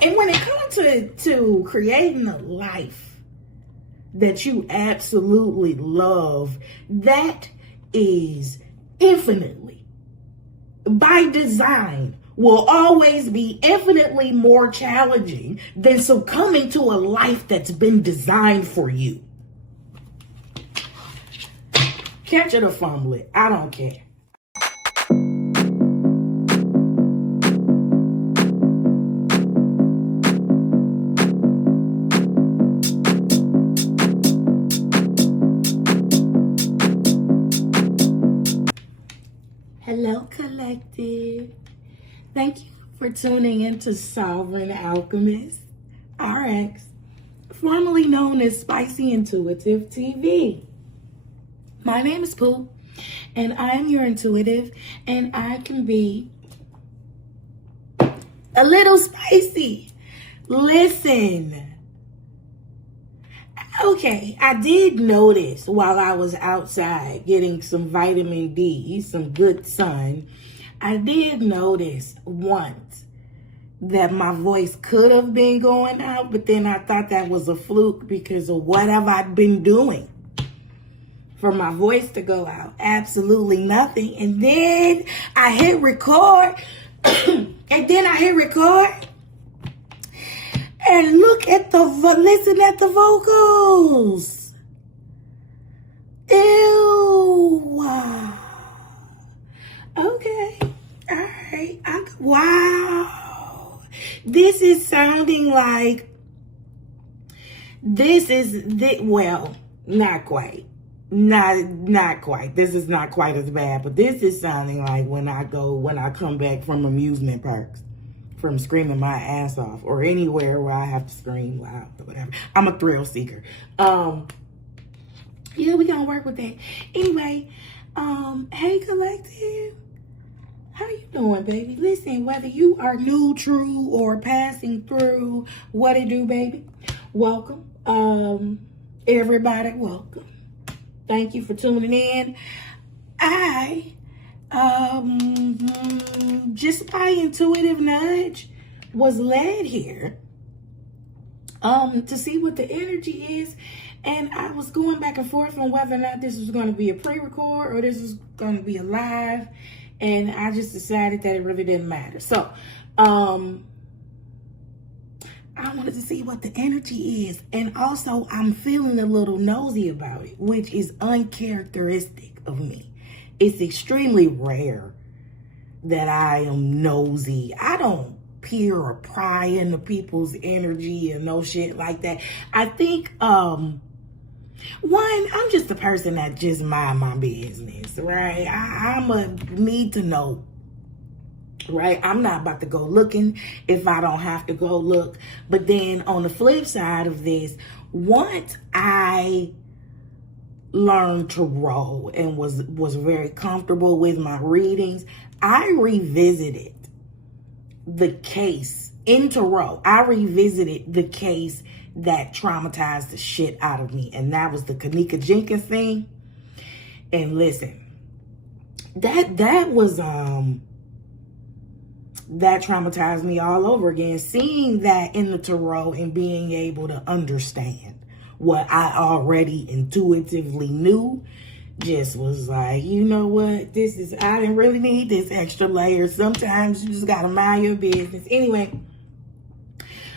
And when it comes to creating a life that you absolutely love, that is infinitely, by design, will always be infinitely more challenging than succumbing to a life that's been designed for you. Catch it or fumble it, I don't care. Hello, collective. Thank you for tuning into Sovereign Alchemist, RX, formerly known as Spicy Intuitive TV. My name is Pooh, and I am your intuitive, and I can be a little spicy. Listen. Okay, I did notice while I was outside getting some vitamin D, some good sun, I did notice once that my voice could have been going out, but then I thought that was a fluke because of what have I been doing for my voice to go out? Absolutely nothing. And then I hit record, and look at listen at the vocals. Ew. Okay. All right. Wow. This is sounding like, well, not quite. Not quite. This is not quite as bad, but this is sounding like when I come back from amusement parks, from screaming my ass off, or anywhere where I have to scream loud or whatever. I'm a thrill seeker. Yeah, we gonna work with that. Anyway, hey collective, how you doing, baby? Listen, whether you are new, true, or passing through, what it do, baby? Welcome. Everybody, welcome. Thank you for tuning in. I just by intuitive nudge was led here to see what the energy is, and I was going back and forth on whether or not this was going to be a pre-record or this was going to be a live, and I just decided that it really didn't matter. So I wanted to see what the energy is, and also I'm feeling a little nosy about it, which is uncharacteristic of me. It's extremely rare that I am nosy. I don't peer or pry into people's energy and no shit like that. I think, one, I'm just a person that just mind my business, right? I'm a need to know, right? I'm not about to go looking if I don't have to go look. But then on the flip side of this, once I learned to roll and was very comfortable with my readings, I revisited the case in tarot. I revisited the case that traumatized the shit out of me, and that was the Kanika Jenkins thing. And listen, that was that traumatized me all over again. Seeing that in the tarot and being able to understand what I already intuitively knew, just was like, you know what, I didn't really need this extra layer. Sometimes you just gotta mind your business. Anyway,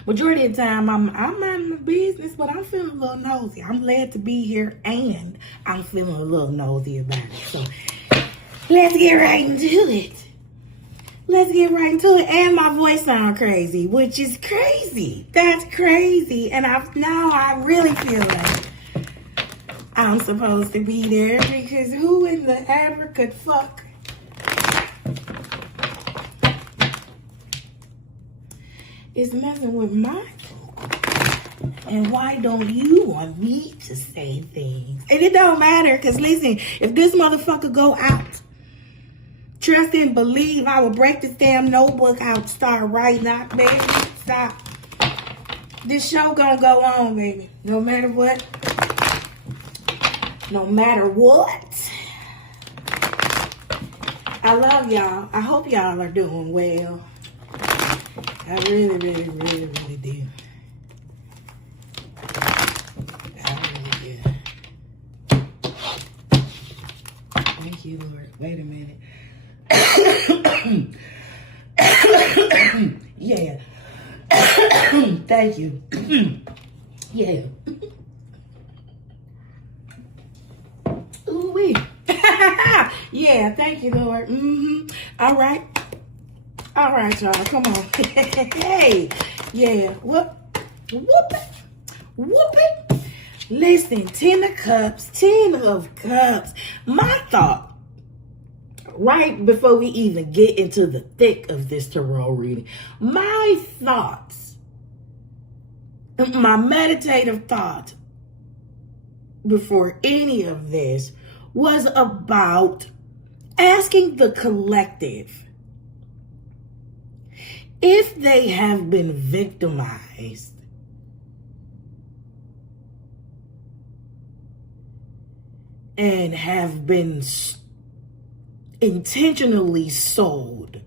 majority of the time I'm minding my business, but I'm feeling a little nosy. I'm glad to be here, and I'm feeling a little nosy about it. So let's get right into it. And my voice sounds crazy, which is crazy. That's crazy. And I really feel like I'm supposed to be there, because who in the ever could fuck is messing with my vocal? And why don't you want me to say things? And it don't matter, because listen, if this motherfucker go out, trust and believe I will break this damn notebook out, start writing out, baby. Stop. This show gonna go on, baby. No matter what. I love y'all. I hope y'all are doing well. I really, really, really, really do. I really do. Thank you, Lord. Wait a minute. Yeah. Thank you. Yeah. Ooh-wee. Yeah, thank you, Lord. All right. All right, y'all. Come on. Hey. Yeah. Whoop it. Whoop it. Listen, 10 of Cups. 10 of Cups. My thought, right before we even get into the thick of this tarot reading, my thoughts, my meditative thoughts before any of this was about asking the collective if they have been victimized and have been intentionally sold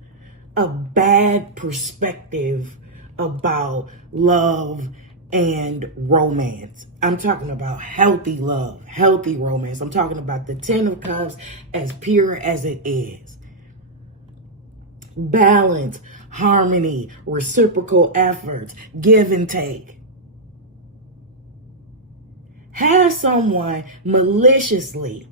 a bad perspective about love and romance. I'm talking about healthy love, healthy romance. I'm talking about the 10 of Cups as pure as it is. Balance, harmony, reciprocal efforts, give and take. Have someone maliciously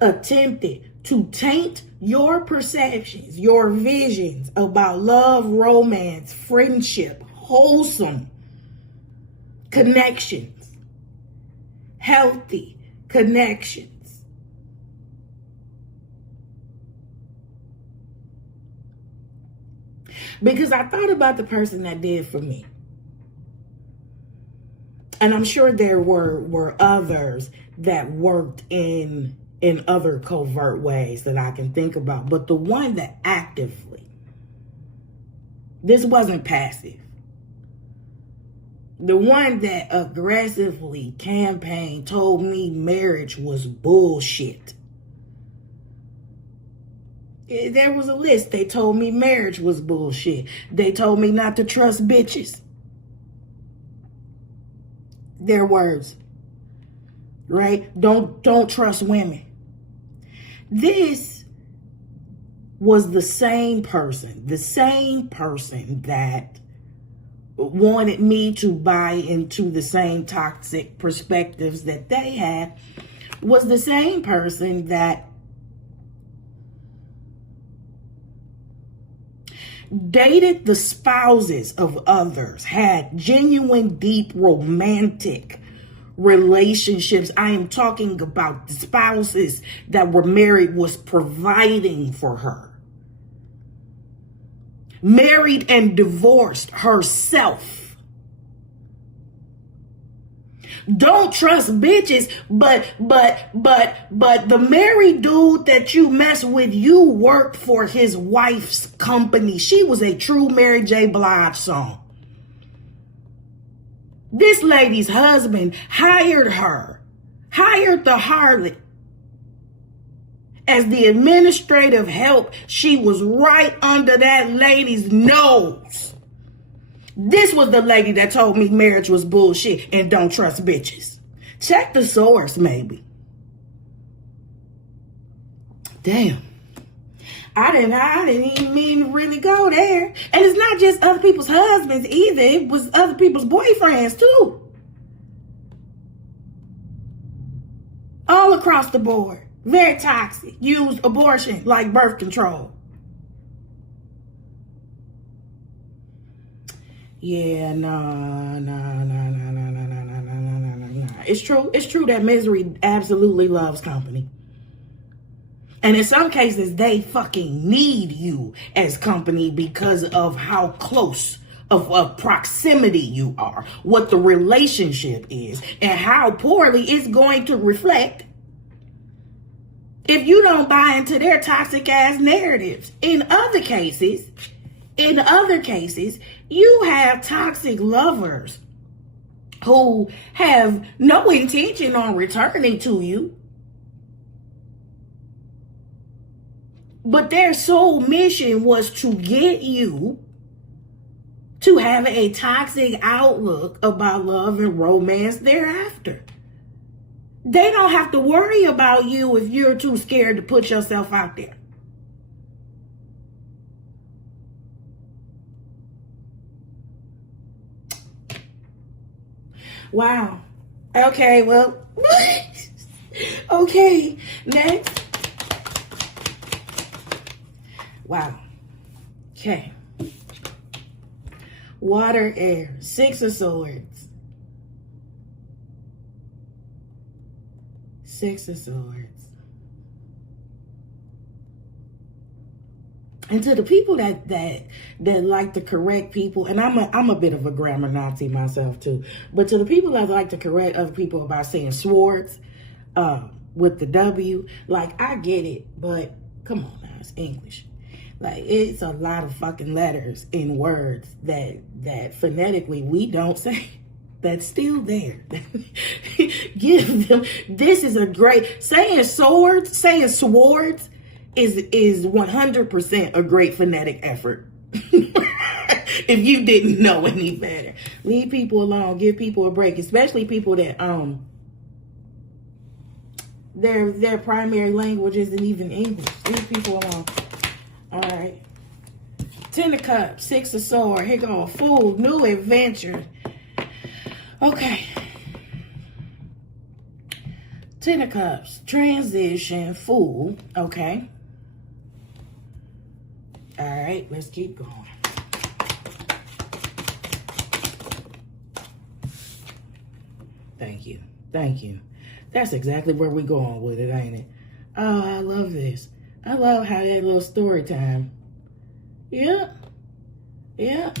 attempted to taint your perceptions, your visions about love, romance, friendship, wholesome connections, healthy connections. Because I thought about the person that did for me. And I'm sure there were others that worked in other covert ways that I can think about. But the one that actively, this wasn't passive. The one that aggressively campaigned told me marriage was bullshit. There was a list. They told me marriage was bullshit. They told me not to trust bitches. Their words, right? Don't trust women. This was the same person that wanted me to buy into the same toxic perspectives that they had, was the same person that dated the spouses of others, had genuine, deep, romantic relationships. I am talking about the spouses that were married, was providing for her. Married and divorced herself. Don't trust bitches, but the married dude that you mess with, you worked for his wife's company. She was a true Mary J. Blige song. This lady's husband hired the harlot as the administrative help. She was right under that lady's nose. This was the lady that told me marriage was bullshit and don't trust bitches. Check the source, maybe. Damn. I didn't even mean to really go there. And it's not just other people's husbands either. It was other people's boyfriends too. All across the board. Very toxic. Used abortion like birth control. Yeah, no. It's true that misery absolutely loves company. And in some cases, they fucking need you as company because of how close of proximity you are, what the relationship is, and how poorly it's going to reflect if you don't buy into their toxic ass narratives. In other cases, you have toxic lovers who have no intention on returning to you, but their sole mission was to get you to have a toxic outlook about love and romance thereafter. They don't have to worry about you if you're too scared to put yourself out there. Wow. Okay, well, okay, next. Wow. Okay. Water, air, 6 of Swords. 6 of Swords. And to the people that like to correct people, and I'm a bit of a grammar Nazi myself too, but to the people that like to correct other people about saying swords with the W, like, I get it, but come on now, it's English. Like, it's a lot of fucking letters in words that phonetically we don't say. That's still there. Give them, this is a great, saying swords is 100% a great phonetic effort. If you didn't know any better. Leave people alone, give people a break, especially people that their primary language isn't even English. Leave people alone. All right. 10 of Cups, 6 of Swords. Here go, Fool, new adventure. Okay. 10 of Cups, transition, Fool. Okay. All right, let's keep going. Thank you. Thank you. That's exactly where we're going with it, ain't it? Oh, I love this. I love how that little story time. Yeah. Yeah.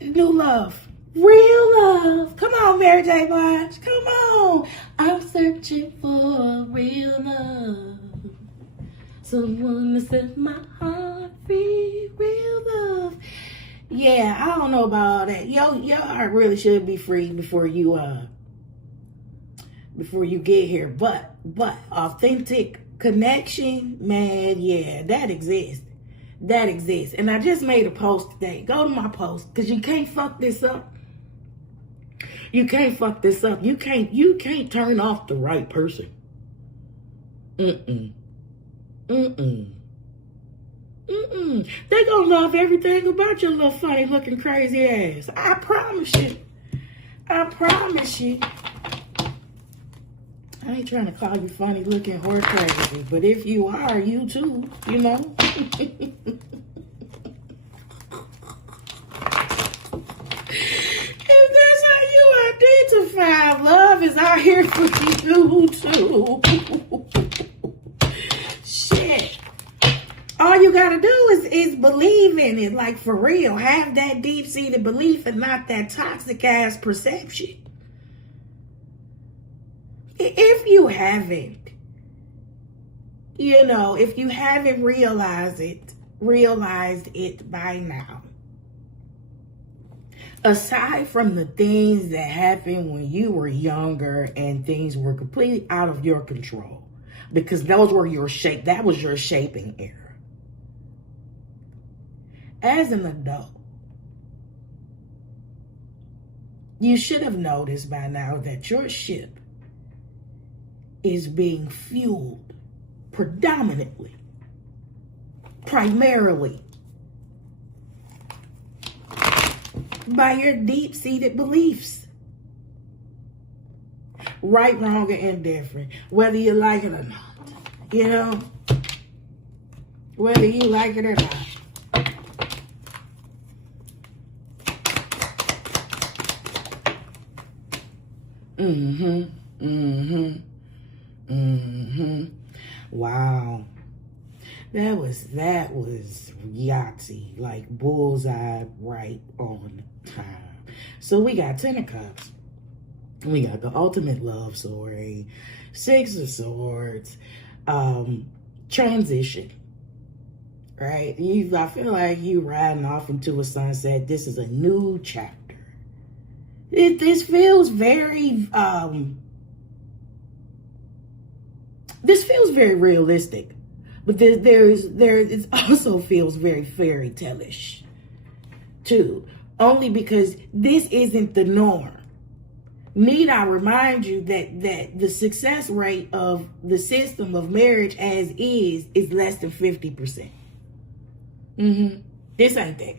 New love. Real love. Come on, Mary J. Blige. Come on. I'm searching for real love. Someone to set my heart free. Real love. Yeah, I don't know about all that. Your heart really should be free before you get here. But authentic connection, man, yeah, that exists. That exists. And I just made a post today. Go to my post, because you can't fuck this up. You can't fuck this up. You can't turn off the right person. They gonna love everything about your little funny looking crazy ass. I promise you. I promise you. I ain't trying to call you funny looking or crazy, but if you are, you too, you know. If that's how you identify, love is out here for you too. Shit. All you gotta do is believe in it, like, for real. Have that deep-seated belief and not that toxic-ass perception. If you haven't, if you haven't realized it by now, aside from the things that happened when you were younger and things were completely out of your control, because that was your shaping era. As an adult, you should have noticed by now that your ship is being fueled primarily by your deep-seated beliefs. Right, wrong, or indifferent. Whether you like it or not. Whether you like it or not. Wow. That was Yahtzee, like bullseye right on time. So we got 10 of Cups. We got the ultimate love story, 6 of Swords, transition. Right? I feel like you riding off into a sunset. This is a new chapter. This feels very realistic, but it also feels very fairy tale-ish. too, only because this isn't the norm. Need I remind you that the success rate of the system of marriage as is less than 50%. This ain't that.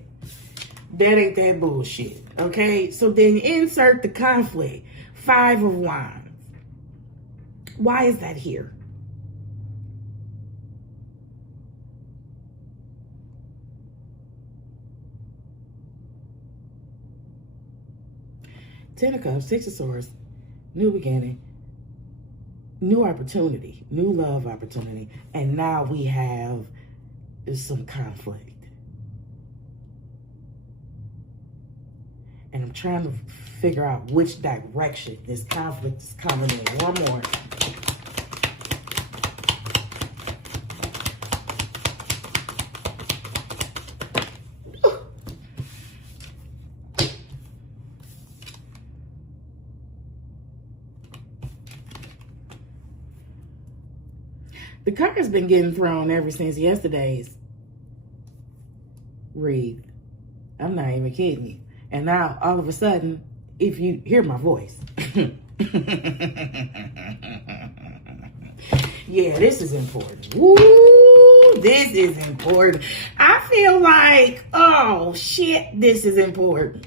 That ain't that bullshit. Okay? So then insert the conflict. 5 of Wands. Why is that here? Ten of Cups, Six of Swords, new beginning, new opportunity, new love opportunity, and now we have some conflict. And I'm trying to figure out which direction this conflict is coming in. One more. The card's been getting thrown ever since yesterday's read. I'm not even kidding you. And now, all of a sudden, if you hear my voice. Yeah, this is important. Woo, this is important. I feel like, oh, shit, this is important.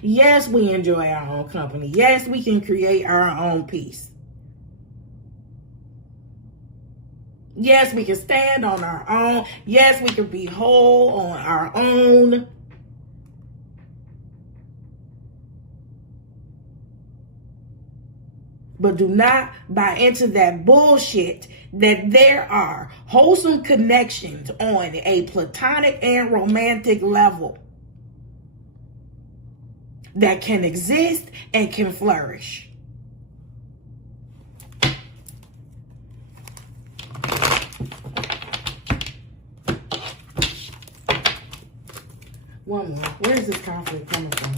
Yes, we enjoy our own company. Yes, we can create our own peace. Yes, we can stand on our own. Yes, we can be whole on our own. But do not buy into that bullshit that there are wholesome connections on a platonic and romantic level that can exist and can flourish. One more. Where is this conflict coming from?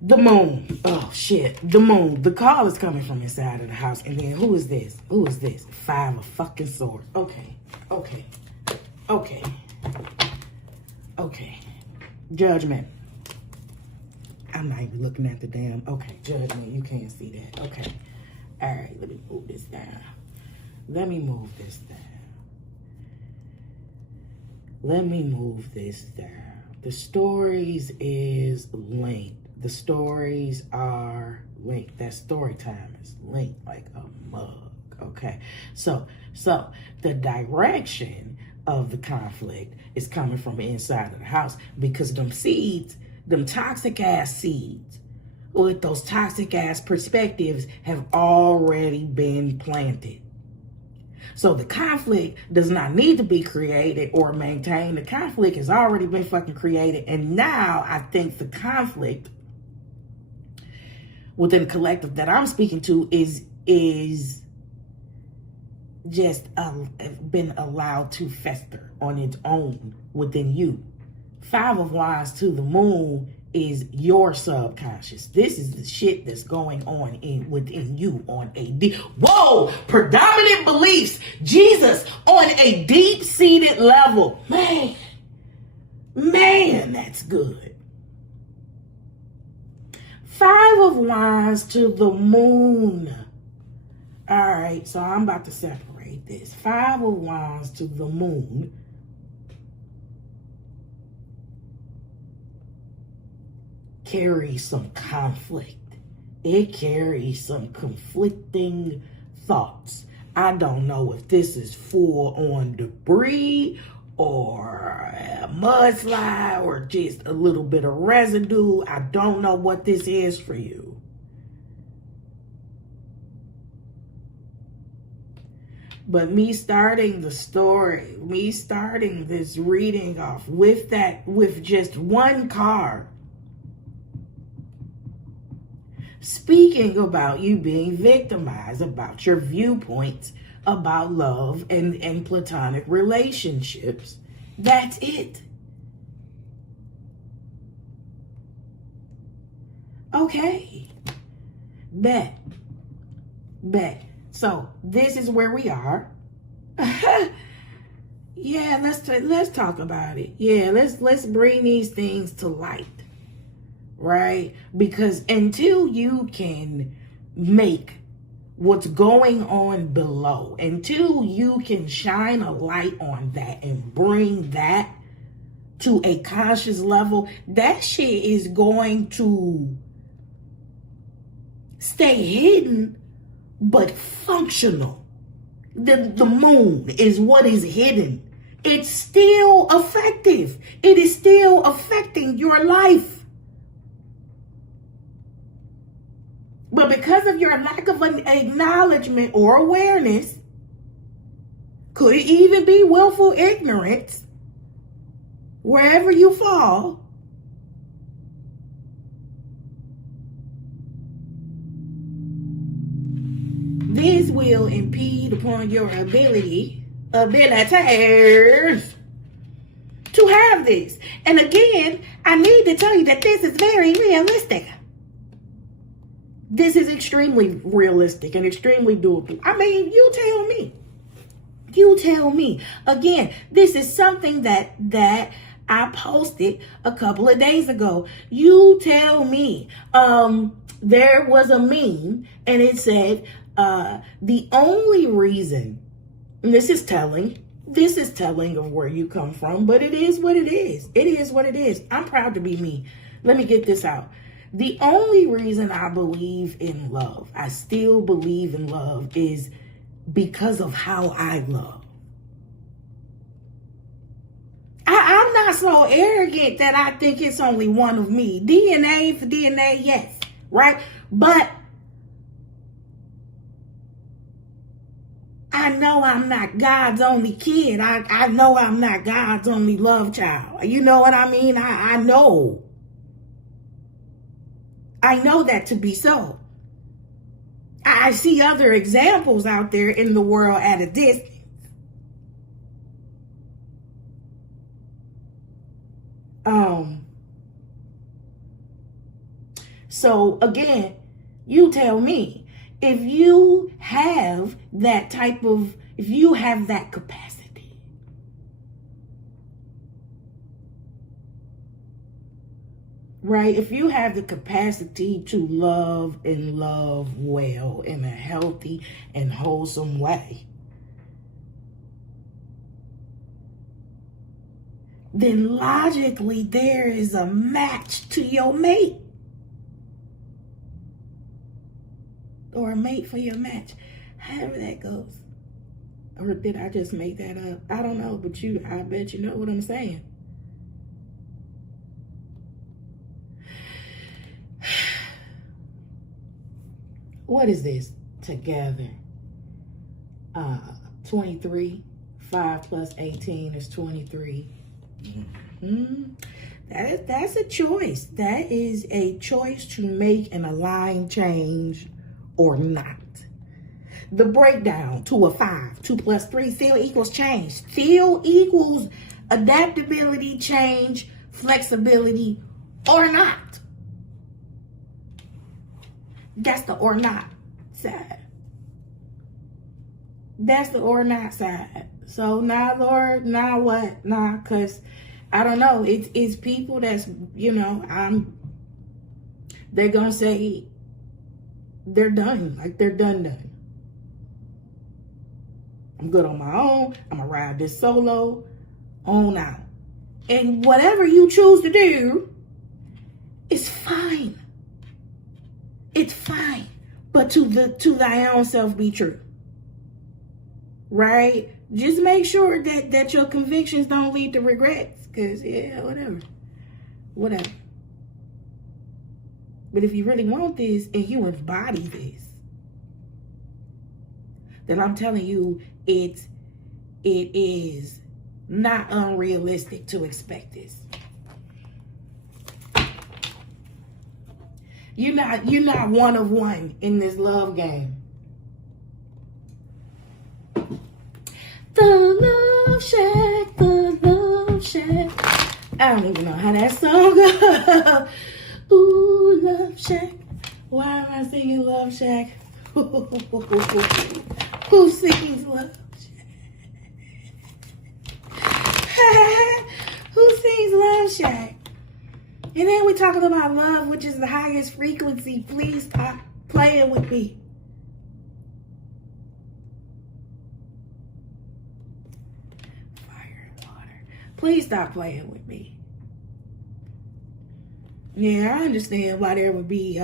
The moon. Oh, shit. The moon. The call is coming from inside of the house. And then who is this? Who is this? 5 of fucking swords. Okay. Okay. Okay. Okay. Judgment. I'm not even looking at the damn. Okay. Judgment. You can't see that. Okay. All right. Let me move this down. Let me move this down. Let me move this down. The stories is linked. The stories are linked. That story time is linked like a mug. Okay. So the direction of the conflict is coming from inside of the house because them seeds, them toxic ass seeds with those toxic ass perspectives have already been planted. So the conflict does not need to be created or maintained. The conflict has already been fucking created. And now I think the conflict within the collective that I'm speaking to is just been allowed to fester on its own within you. 5 of Wands to the moon is your subconscious. This is the shit that's going on within you on a deep, predominant beliefs, Jesus, on a deep-seated level. Man, that's good. 5 of Wands to the moon. All right, so I'm about to separate this. 5 of Wands to the moon. Carries some conflict. It carries some conflicting thoughts. I don't know if this is full on debris or a mudslide or just a little bit of residue. I don't know what this is for you. But me starting the story, me starting this reading off with just one card, speaking about you being victimized, about your viewpoints about love and platonic relationships. That's it. Okay. Bet. So this is where we are. Yeah, let's talk about it. Yeah, let's bring these things to light. Right? Because until you can make what's going on below, until you can shine a light on that and bring that to a conscious level, that shit is going to stay hidden but functional. The moon is what is hidden. It's still effective. It is still affecting your life. But because of your lack of an acknowledgement or awareness, could even be willful ignorance, wherever you fall, this will impede upon your abilities to have this. And again, I need to tell you that this is very realistic. This is extremely realistic and extremely doable. I mean, you tell me. You tell me. Again, this is something that I posted a couple of days ago. You tell me. There was a meme and it said, the only reason, and this is telling of where you come from, but it is what it is. It is what it is. I'm proud to be me. Let me get this out. The only reason I believe in love, I still believe in love, is because of how I love. I'm not so arrogant that I think it's only one of me. DNA for DNA, yes, right? But I know I'm not God's only kid. I know I'm not God's only love child. You know what I mean? I know. I know that to be so. I see other examples out there in the world at a distance. So again, you tell me, if you have that if you have that capacity, right? If you have the capacity to love and love well in a healthy and wholesome way, then logically there is a match to your mate. Or a mate for your match. However that goes. Or did I just make that up? I don't know, but I bet you know what I'm saying. What is this? Together. 23. 5 plus 18 is 23. That's a choice. That is a choice to make an aligned change or not. The breakdown to a 5, 2 plus 3 still equals change. Still equals adaptability, change, flexibility, or not. That's the or not side. That's the or not side. So now, Lord, now what? Nah, because I don't know. It's people that's, they're going to say they're done. Like they're done. I'm good on my own. I'm going to ride this solo on out. And whatever you choose to do is fine. It's fine. But to thy own self be true. Right? Just make sure that your convictions don't lead to regrets. Because, yeah, whatever. But if you really want this and you embody this, then I'm telling you, it is not unrealistic to expect this. You're not one of one in this love game. The Love Shack, the Love Shack. I don't even know how that song goes. Ooh, Love Shack. Why am I singing Love Shack? Who sings Love Shack? Who sings Love Shack? And then we're talking about love, which is the highest frequency. Please stop playing with me. Fire and water. Please stop playing with me. Yeah, I understand why there would be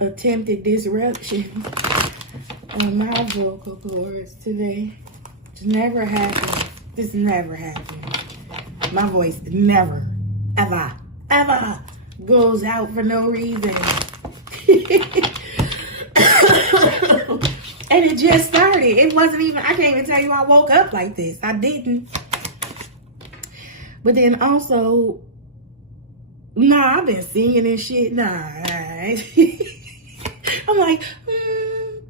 attempted disruption on my vocal cords today. It's never happened. This never happened. My voice never, ever goes out for no reason. And it just started. It wasn't even, I can't even tell you I woke up like this. I didn't. But then also, nah, I've been singing and shit. Nah. I'm like,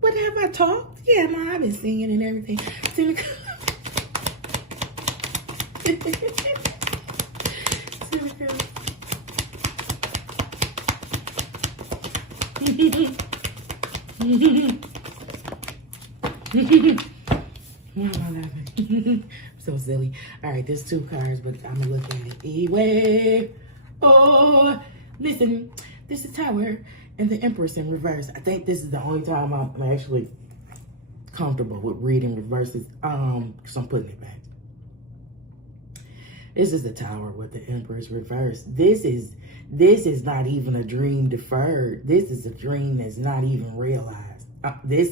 what have I talked? Yeah, nah, I've been singing and everything. So silly. All right, there's 2 cards, but I'm gonna look at it anyway. Oh, listen, this is Tower and the Empress in reverse. I think this is the only time I'm actually comfortable with reading reverses. Because I'm putting it back. This is the Tower with the Empress reverse. This is not even a dream deferred. This is a dream that's not even realized. This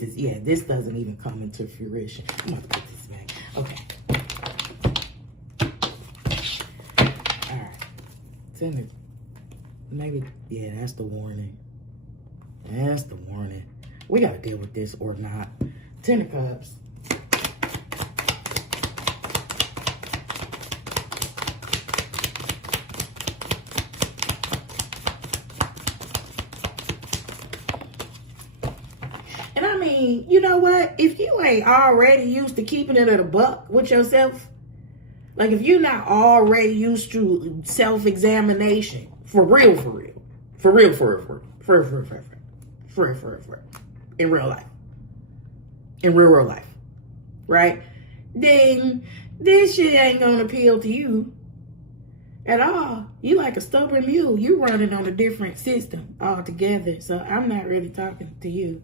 doesn't even come into fruition. I'm gonna put this back. Okay. All right. Maybe, yeah, that's the warning. That's the warning. We gotta deal with this or not. 10 of Cups. And I mean, you know what? If you ain't already used to keeping it at a buck with yourself, like if you're not already used to self-examination, for real, in real life. In real life, right? Then this shit ain't gonna appeal to you at all. You like a stubborn mule. You running on a different system altogether. So I'm not really talking to you.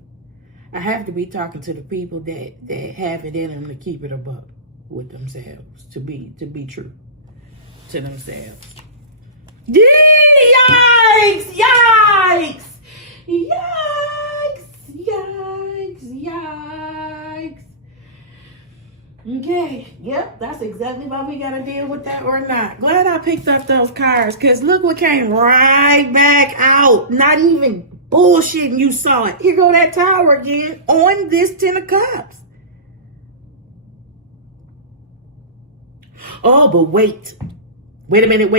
I have to be talking to the people that have it in them to keep it a buck with themselves, to be true to themselves. Yikes! Yikes! Yikes! Yikes! Yikes! Okay, yep, that's exactly why we gotta deal with that or not. Glad I picked up those cards, because look what came right back out. Not even bullshitting, you saw it. Here go that Tower again on this 10 of Cups. Oh, but wait. Wait a minute.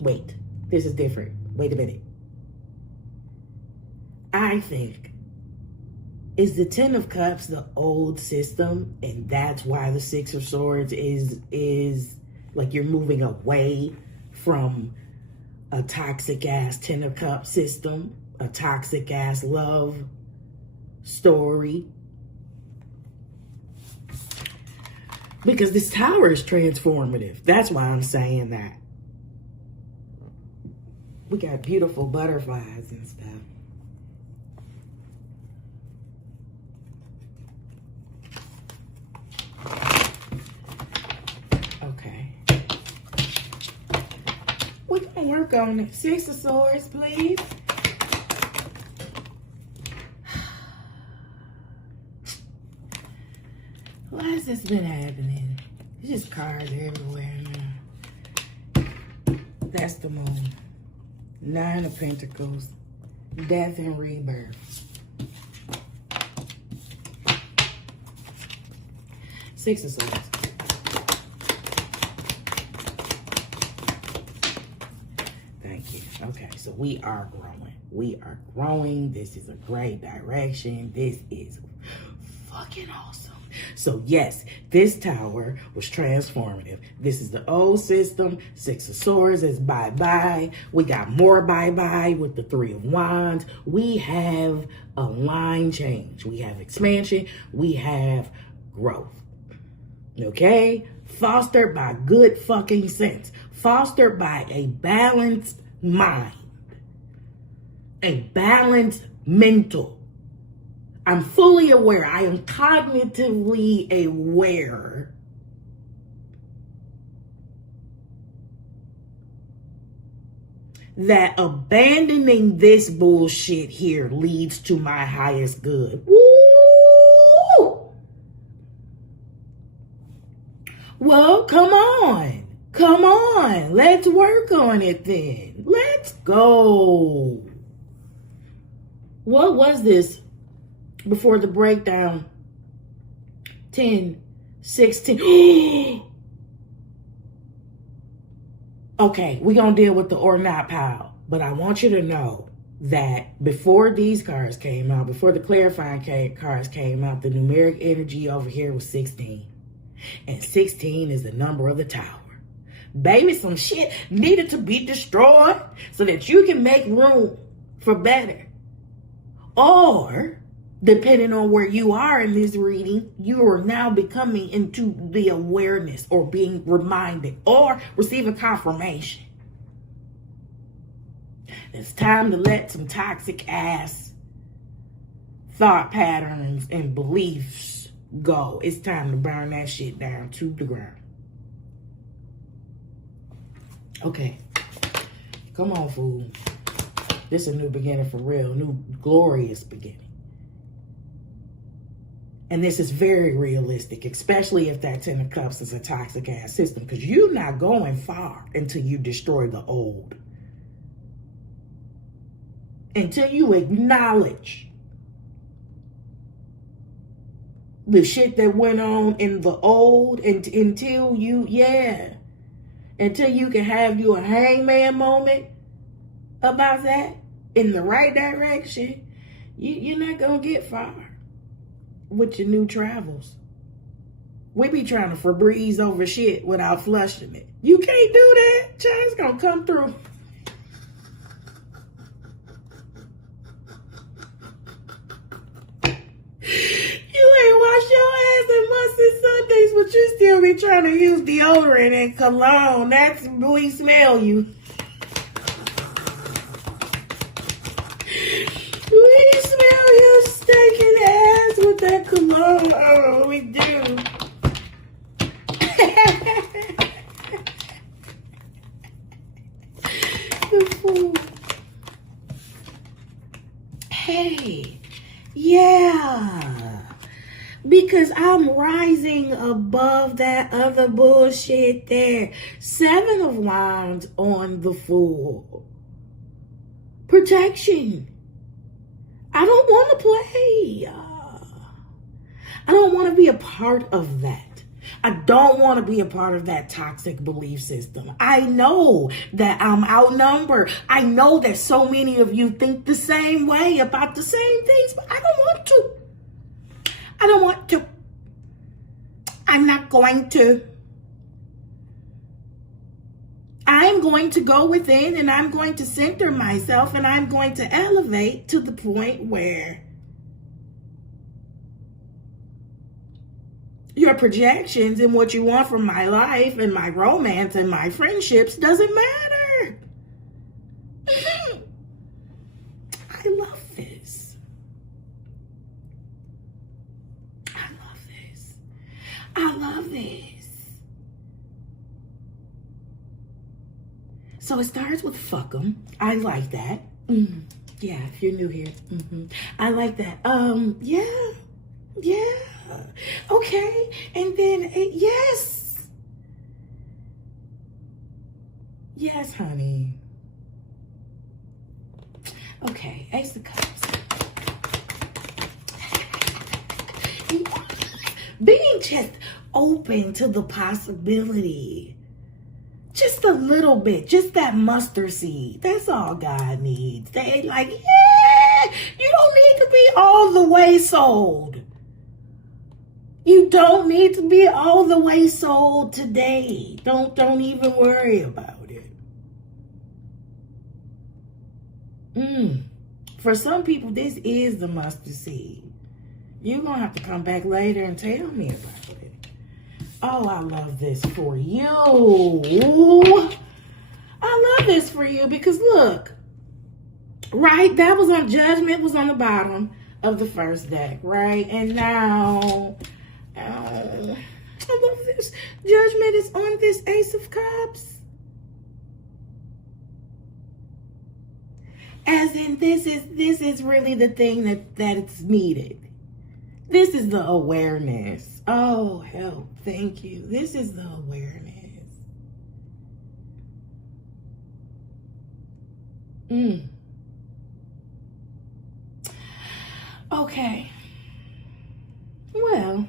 Wait. This is different. Wait a minute. I think, is the 10 of Cups the old system, and that's why the 6 of Swords is like you're moving away from a toxic ass 10 of Cups system, a toxic ass love story? Because this Tower is transformative. That's why I'm saying that. We got beautiful butterflies and stuff. Okay. We're going to work on it. 6 of Swords, please. Why has this been happening? There's just cards everywhere now. That's the Moon. 9 of Pentacles. Death and rebirth. 6 of Swords. Thank you. Okay, so we are growing. We are growing. This is a great direction. This is fucking awesome. So yes, this tower was transformative. This is the old system. Six of Swords is bye-bye. We got more bye-bye with the Three of Wands. We have a line change. We have expansion. We have growth. Okay? Fostered by good fucking sense. Fostered by a balanced mind. A balanced mental. I'm fully aware. I am cognitively aware that abandoning this bullshit here leads to my highest good. Woo! Well, come on. Come on. Let's work on it then. Let's go. What was this before the breakdown? 10, 16. Okay, we're going to deal with the or not pile. But I want you to know that before these cards came out, before the clarifying cards came out, the numeric energy over here was 16. And 16 is the number of the tower. Baby, some shit needed to be destroyed so that you can make room for better. Or, depending on where you are in this reading, you are now becoming into the awareness or being reminded or receiving confirmation. It's time to let some toxic ass thought patterns and beliefs go. It's time to burn that shit down to the ground. Okay. Come on, fool. This is a new beginning for real. New glorious beginning. And this is very realistic, especially if that Ten of Cups is a toxic ass system, because you're not going far until you destroy the old. Until you acknowledge the shit that went on in the old, and until you can have you a hangman moment about that in the right direction, you're not going to get far with your new travels. We be trying to Febreze over shit without flushing it. You can't do that. Child's going to come through. But you still be trying to use deodorant and cologne. We smell you. We smell you stinking ass with that cologne. Oh, we do. Hey, yeah. Because I'm rising above that other bullshit there. 7 of Wands on the Fool. Protection. I don't want to play. I don't want to be a part of that. I don't want to be a part of that toxic belief system. I know that I'm outnumbered. I know that so many of you think the same way about the same things, but I don't want to. I don't want to. I'm not going to. I'm going to go within and I'm going to center myself and I'm going to elevate to the point where your projections and what you want from my life and my romance and my friendships doesn't matter. I love this. I love this. So it starts with fuck 'em. I like that. Yeah, if you're new here. I like that. Yeah. Okay. And then, yes. Yes, honey. Okay, Ace of Cups. Being just open to the possibility Just a little bit, just that mustard seed. That's all God needs. They like, yeah, you don't need to be all the way sold. You don't need to be all the way sold today. Don't even worry about it. For some people, this is the mustard seed. You're going to have to come back later and tell me about it. Oh, I love this for you. I love this for you because look, right? That was on Judgment, was on the bottom of the first deck, right? And now, I love this. Judgment is on this Ace of Cups. As in, this is really the thing that it's needed. This is the awareness. Oh, help. Thank you. This is the awareness. Okay. Well,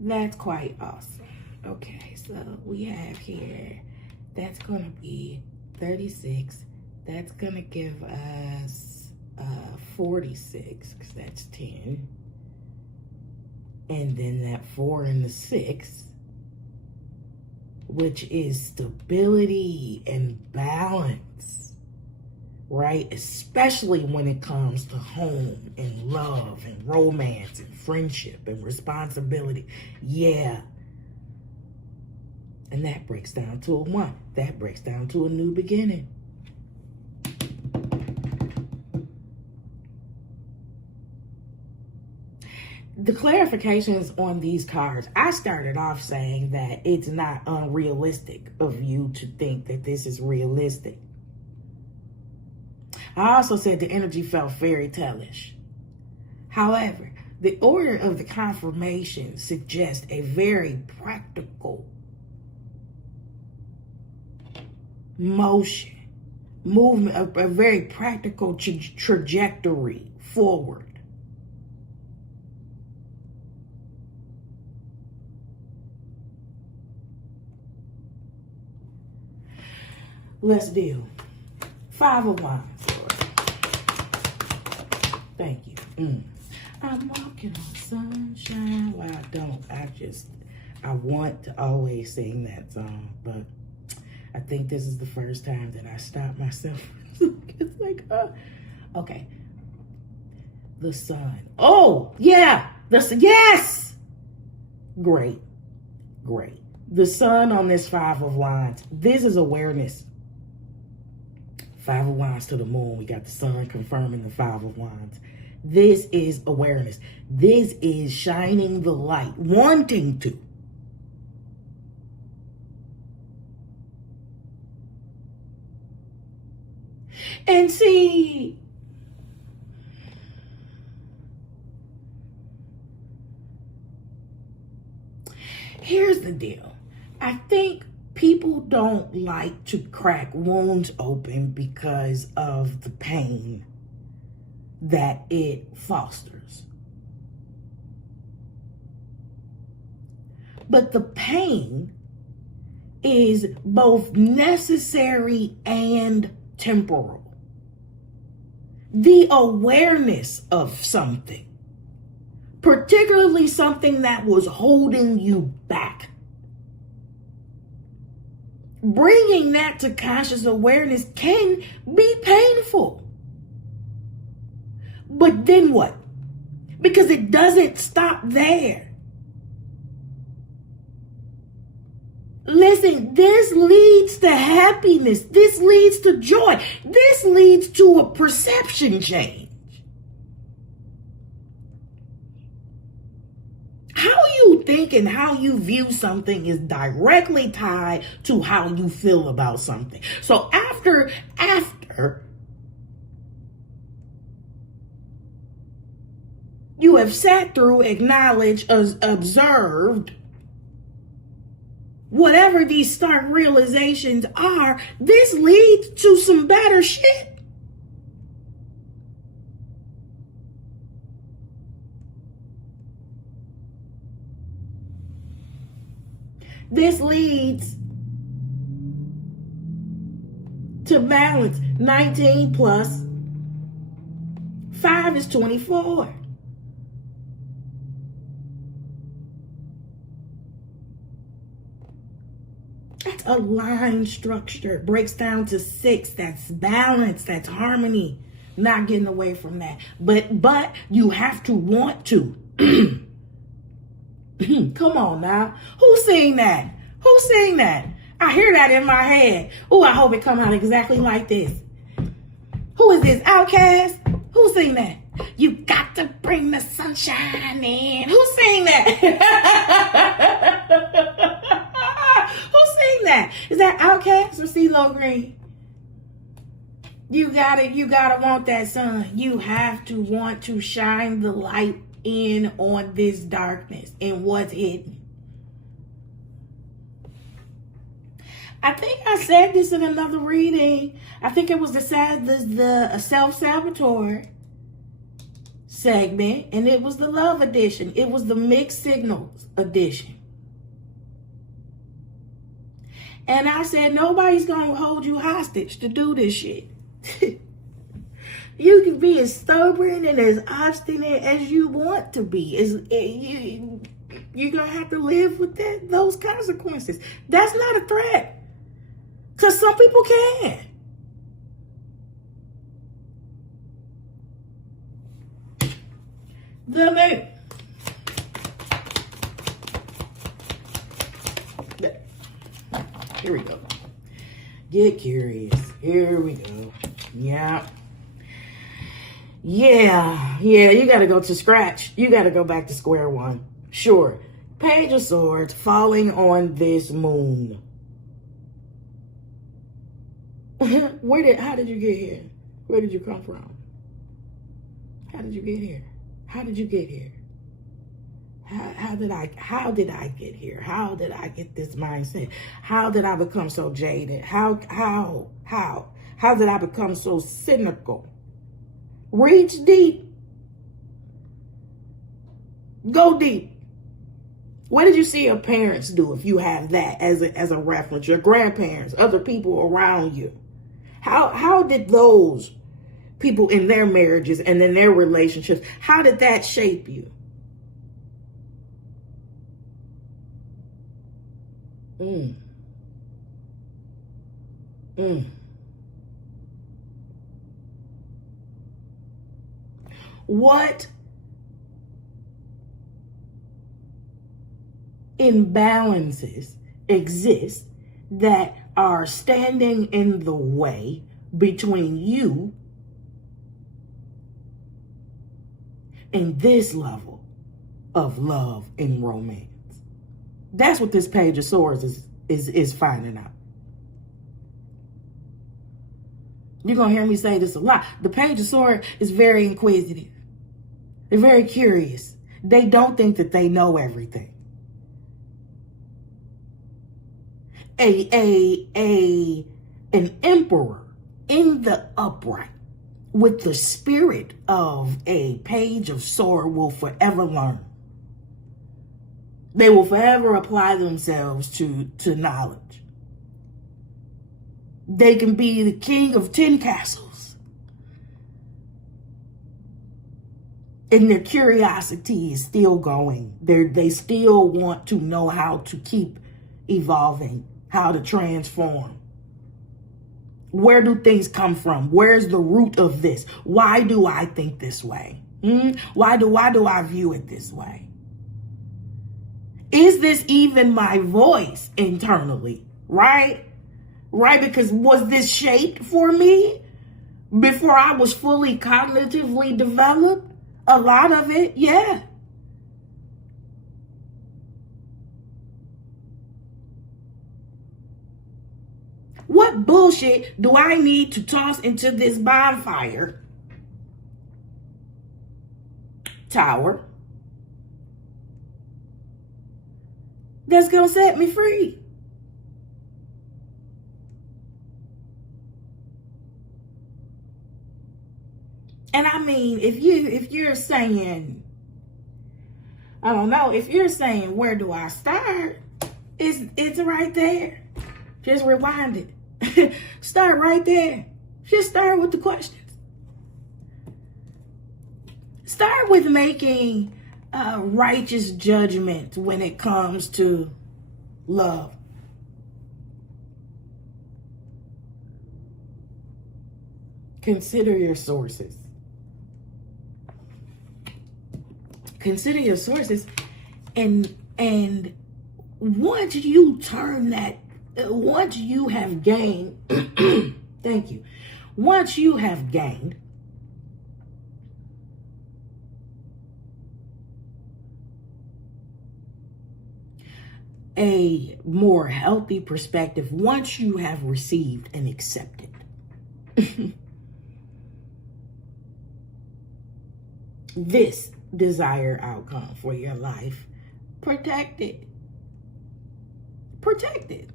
that's quite awesome. Okay, so we have here, that's going to be 36. That's going to give us 46, because that's 10. And then that 4 and the 6, which is stability and balance, right? Especially when it comes to home and love and romance and friendship and responsibility. Yeah. And that breaks down to a 1. That breaks down to a new beginning. The clarifications on these cards, I started off saying that it's not unrealistic of you to think that this is realistic. I also said the energy felt fairy tale-ish. However, the order of the confirmation suggests a very practical movement, a very practical trajectory forward. Let's deal. 5 of Wands. Thank you. I'm walking on sunshine. Well, I don't. I want to always sing that song, but I think this is the first time that I stopped myself. It's like, okay. The sun. Oh, yeah. Yes. Great. The sun on this 5 of Wands. This is awareness. 5 of Wands to the moon. We got the sun confirming the 5 of Wands. This is awareness. This is shining the light, wanting to. And see, here's the deal. I think people don't like to crack wounds open because of the pain that it fosters. But the pain is both necessary and temporal. The awareness of something, particularly something that was holding you back, bringing that to conscious awareness can be painful. But then what? Because it doesn't stop there. Listen, this leads to happiness. This leads to joy. This leads to a perception change. How you think and how you view something is directly tied to how you feel about something. So after you have sat through, acknowledged, observed, whatever these stark realizations are, this leads to some better shit. This leads to balance. 19 plus 5 is 24. That's a line structure. It breaks down to 6. That's balance. That's harmony. Not getting away from that. But you have to want to. Come on now. Who's saying that? Who's saying that? I hear that in my head. Oh, I hope it come out exactly like this. Who is this? Outcast? Who's saying that? You got to bring the sunshine in. Who's saying that? Who's saying that? Is that Outcast or CeeLo Green? You gotta want that sun. You have to want to shine the light in on this darkness and what's hidden. I think I said this in another reading. I think it was the Self-Sabotage segment, and it was the love edition. It was the mixed signals edition. And I said, nobody's going to hold you hostage to do this shit. You can be as stubborn and as obstinate as you want to be. You're going to have to live with those consequences. That's not a threat. Because some people can. Here we go. Get curious. Here we go. Yeah, you got to go to scratch. You got to go back to square one. Sure. Page of Swords falling on this moon. How did you get here? Where did you come from? How did you get here? How did you get here? How did I get here? How did I get this mindset? How did I become so jaded? How did I become so cynical? Reach deep. Go deep. What did you see your parents do, if you have that as a reference? Your grandparents, other people around you. How did those people in their marriages and in their relationships, how did that shape you? What imbalances exist that are standing in the way between you and this level of love and romance? That's what this Page of Swords is finding out. You're going to hear me say this a lot. The Page of Swords is very inquisitive. They're very curious. They don't think that they know everything. An emperor in the upright with the spirit of a Page of Swords will forever learn. They will forever apply themselves to knowledge. They can be the king of 10 castles. And their curiosity is still going. They still want to know how to keep evolving, how to transform. Where do things come from? Where's the root of this? Why do I think this way? Why do I view it this way? Is this even my voice internally? Right? Because was this shaped for me before I was fully cognitively developed? A lot of it, yeah. What bullshit do I need to toss into this bonfire tower that's gonna set me free? And I mean, if you're saying, I don't know, if you're saying, where do I start? It's right there. Just rewind it. Start right there. Just start with the questions. Start with making righteous judgment when it comes to love. Consider your sources. Consider your sources, and once you turn that, once you have gained, thank you. Once you have gained a more healthy perspective, once you have received and accepted, this desired outcome for your life, protect it. Protect it.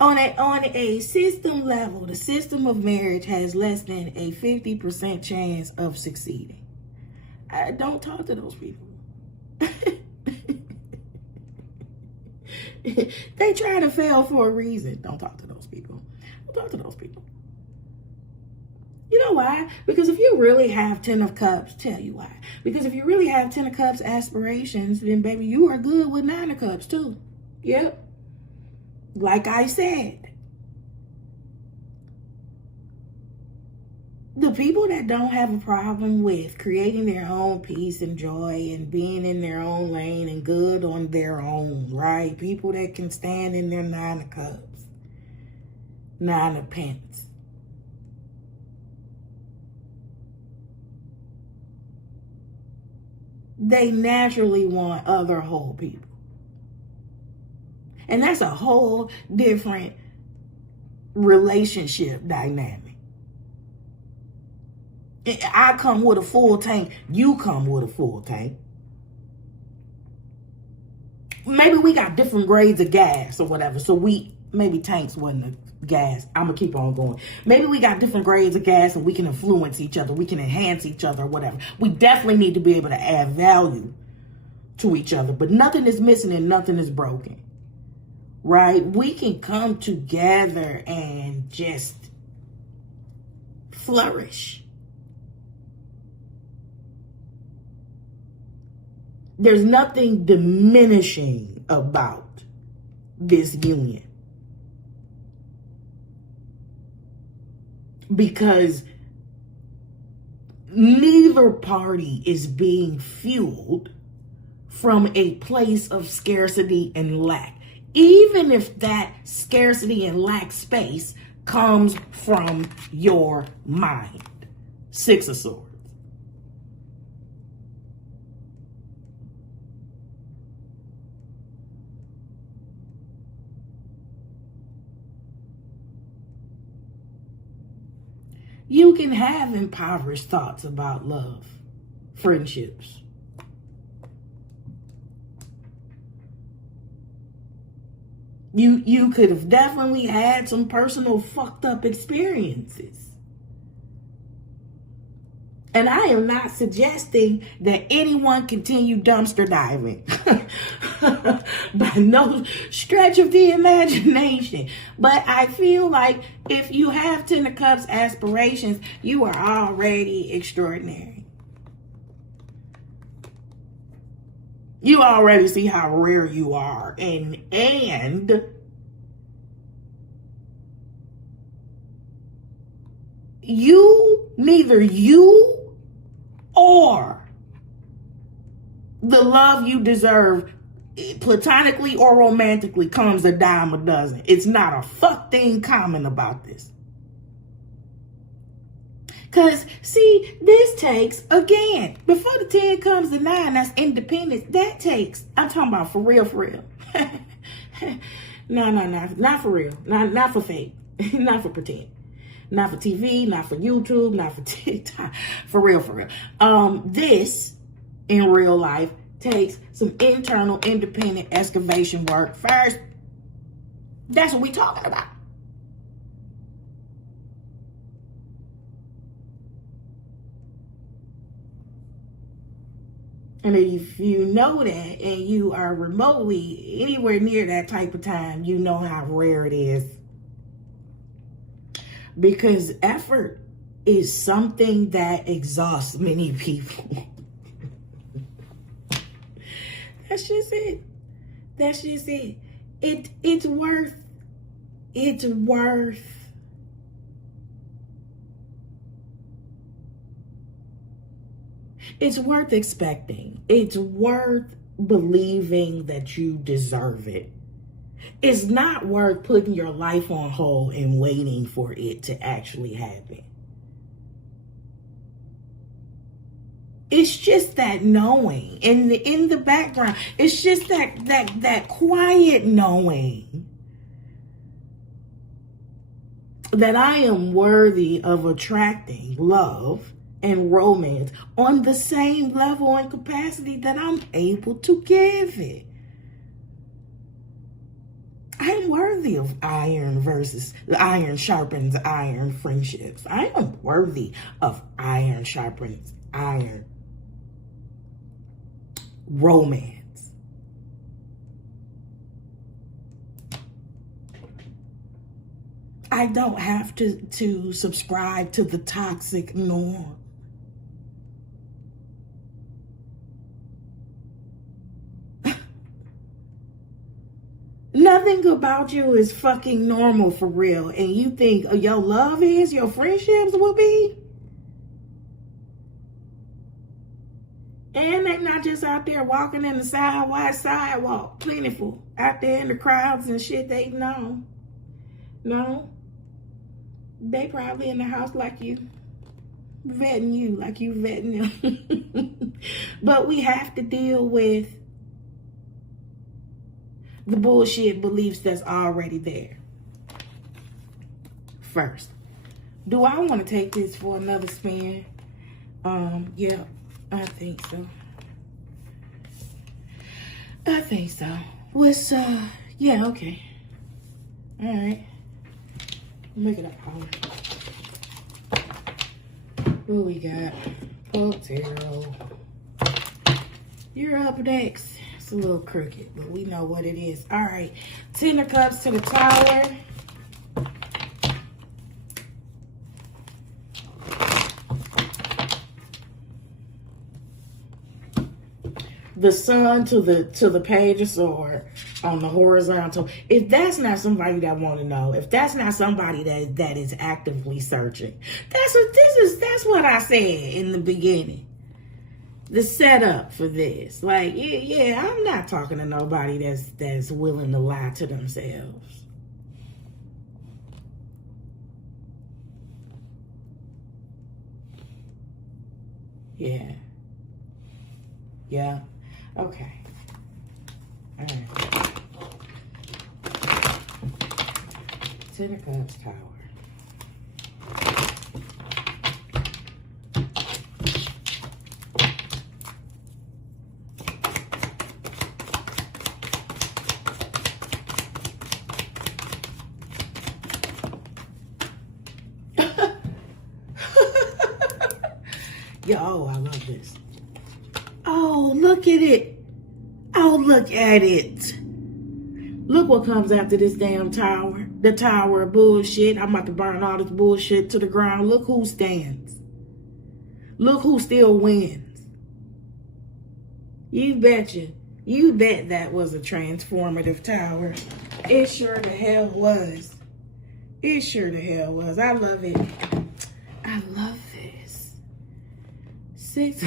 On a system level, the system of marriage has less than a 50% chance of succeeding. Don't talk to those people. They try to fail for a reason. Don't talk to those people. Don't talk to those people. You know why? Because if you really have 10 of cups, tell you why. Because if you really have 10 of cups aspirations, then baby, you are good with 9 of cups too. Yep. Like I said, the people that don't have a problem with creating their own peace and joy and being in their own lane and good on their own, right? People that can stand in their 9 of cups, 9 of pence. They naturally want other whole people. And that's a whole different relationship dynamic. I come with a full tank. You come with a full tank. Maybe we got different grades of gas or whatever. So maybe tanks wasn't the gas. I'm going to keep on going. Maybe we got different grades of gas and we can influence each other. We can enhance each other or whatever. We definitely need to be able to add value to each other. But nothing is missing and nothing is broken. Right? We can come together and just flourish. There's nothing diminishing about this union. Because neither party is being fueled from a place of scarcity and lack. Even if that scarcity and lack space comes from your mind. 6 of Swords. You can have impoverished thoughts about love, friendships. You could have definitely had some personal fucked up experiences. And I am not suggesting that anyone continue dumpster diving by no stretch of the imagination. But I feel like if you have 10 of Cups aspirations, you are already extraordinary. You already see how rare you are. And neither you or the love you deserve, platonically or romantically, comes a dime a dozen. It's not a fuck thing common about this. Because, see, this takes, again, before the 10 comes the 9, that's independence. That takes, I'm talking about for real, for real. No, not for real. Not for fake. Not for pretend. Not for TV, not for YouTube, not for TikTok. For real, for real. This, in real life, takes some internal, independent excavation work first. That's what we're talking about. And if you know that and you are remotely anywhere near that type of time, you know how rare it is. Because effort is something that exhausts many people. That's just it. That's just it. It's worth expecting. It's worth believing that you deserve it. It's not worth putting your life on hold and waiting for it to actually happen. It's just that knowing in the background. It's just that quiet knowing that I am worthy of attracting love and romance on the same level and capacity that I'm able to give it. I'm worthy of iron sharpens iron friendships. I am worthy of iron sharpens iron romance. I don't have to subscribe to the toxic norm. Nothing about you is fucking normal for real. And you think your love is, your friendships will be? And they're not just out there walking in the sidewalk, plentiful, out there in the crowds and shit. They know. No. They probably in the house like you, vetting you like you vetting them. But we have to deal with the bullshit beliefs that's already there. First, do I want to take this for another spin? Yeah, I think so. What's, yeah, okay. All right. Look it up, Holly. What we got? Oh, tarot. You're up next. It's a little crooked, but we know what it is. All right. 10 of Cups to the Tower. The Sun to the Page of Swords on the horizontal. If that's not somebody that want to know, if that's not somebody that is actively searching, that's what I said in the beginning. The setup for this, like, yeah, I'm not talking to nobody that's willing to lie to themselves. Yeah. Okay. All right. 10 of Cups, Tower. Yo, I love this. Oh, look at it. Oh, look at it. Look what comes after this damn tower. The tower of bullshit. I'm about to burn all this bullshit to the ground. Look who stands. Look who still wins. You betcha. You bet that was a transformative tower. It sure the hell was. It sure the hell was. I love it. I love this. Six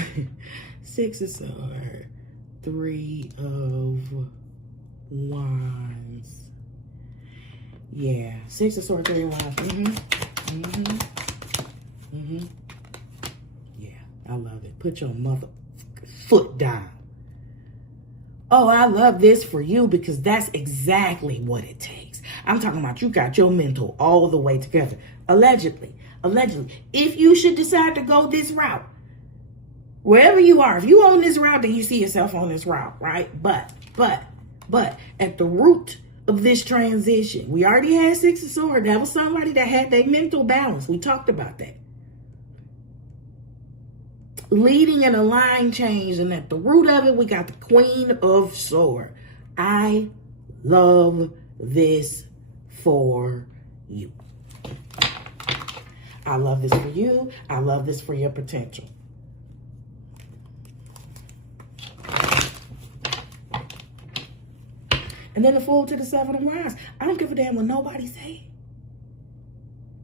of Swords. 3 of Wands. Yeah. 6 of Swords, 3 of Wands. Yeah, I love it. Put your mother foot down. Oh, I love this for you because that's exactly what it takes. I'm talking about you got your mental all the way together. Allegedly. If you should decide to go this route, wherever you are, if you on this route, then you see yourself on this route, right? But at the root of this transition, we already had 6 of Swords. That was somebody that had their mental balance. We talked about that. leading in a line change, and at the root of it, we got the Queen of Swords. I love this for you. I love this for you. I love this for your potential. And then the Fool to the Seven of Wands. I don't give a damn what nobody say.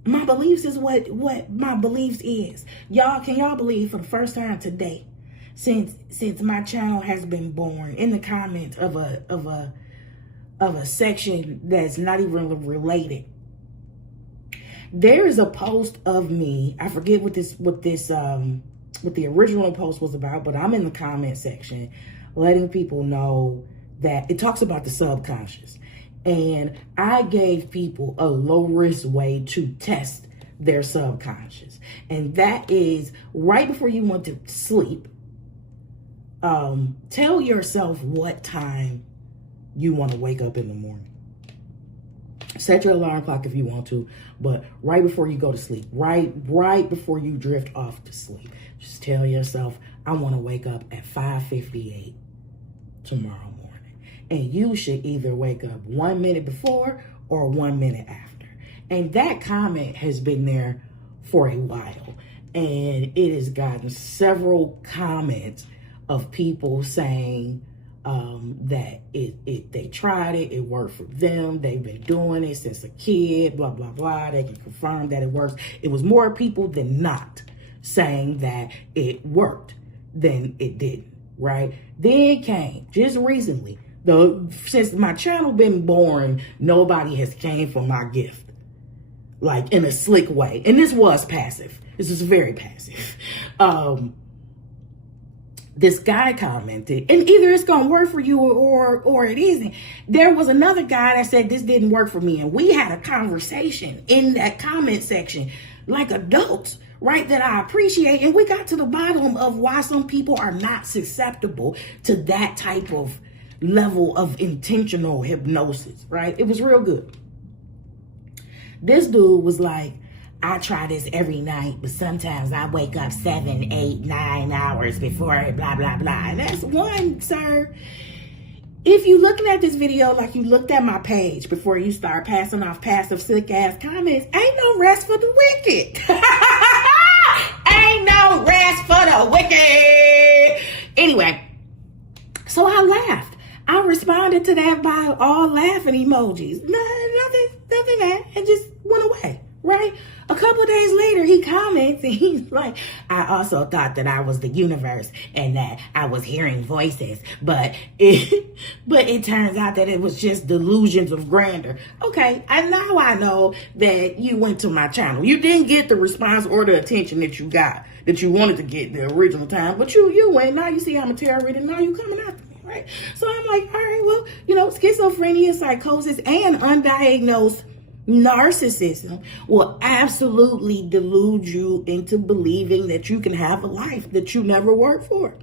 My beliefs is what my beliefs is. Y'all, can y'all believe for the first time today, since my channel has been born, in the comments of a section that's not even related, there is a post of me. I forget what the original post was about, but I'm in the comment section letting people know that it talks about the subconscious. And I gave people a low risk way to test their subconscious. And that is right before you want to sleep, tell yourself what time you want to wake up in the morning. Set your alarm clock if you want to, but right before you go to sleep, right before you drift off to sleep, just tell yourself, I want to wake up at 5:58 tomorrow morning. And you should either wake up 1 minute before or 1 minute after. And that comment has been there for a while. And it has gotten several comments of people saying that they tried it, it worked for them, they've been doing it since a kid, blah, blah, blah. They can confirm that it works. It was more people than not saying that it worked than it didn't, right? Then came, just recently, since my channel been born, nobody has came for my gift, like in a slick way. And this was passive. This is very passive. This guy commented, and either it's gonna work for you or it isn't. There was another guy that said this didn't work for me, and we had a conversation in that comment section like adults, right, that I appreciate. And we got to the bottom of why some people are not susceptible to that type of level of intentional hypnosis, right? It was real good. This dude was like, I try this every night, but sometimes I wake up 7, 8, 9 hours before blah, blah, blah. And that's one, sir. If you looking at this video like you looked at my page before you start passing off passive, sick ass comments, ain't no rest for the wicked. Ain't no rest for the wicked. Anyway, so I laughed. I responded to that by all laughing emojis. Nothing that, and just went away, right? A couple of days later, he comments and he's like, I also thought that I was the universe and that I was hearing voices, but it turns out that it was just delusions of grandeur. Okay, and now I know that you went to my channel. You didn't get the response or the attention that you got, that you wanted to get the original time, but you went. Now you see I'm a terror reader, now you coming after me, right? So I'm like, all right, well, schizophrenia, psychosis, and undiagnosed narcissism will absolutely delude you into believing that you can have a life that you never worked for.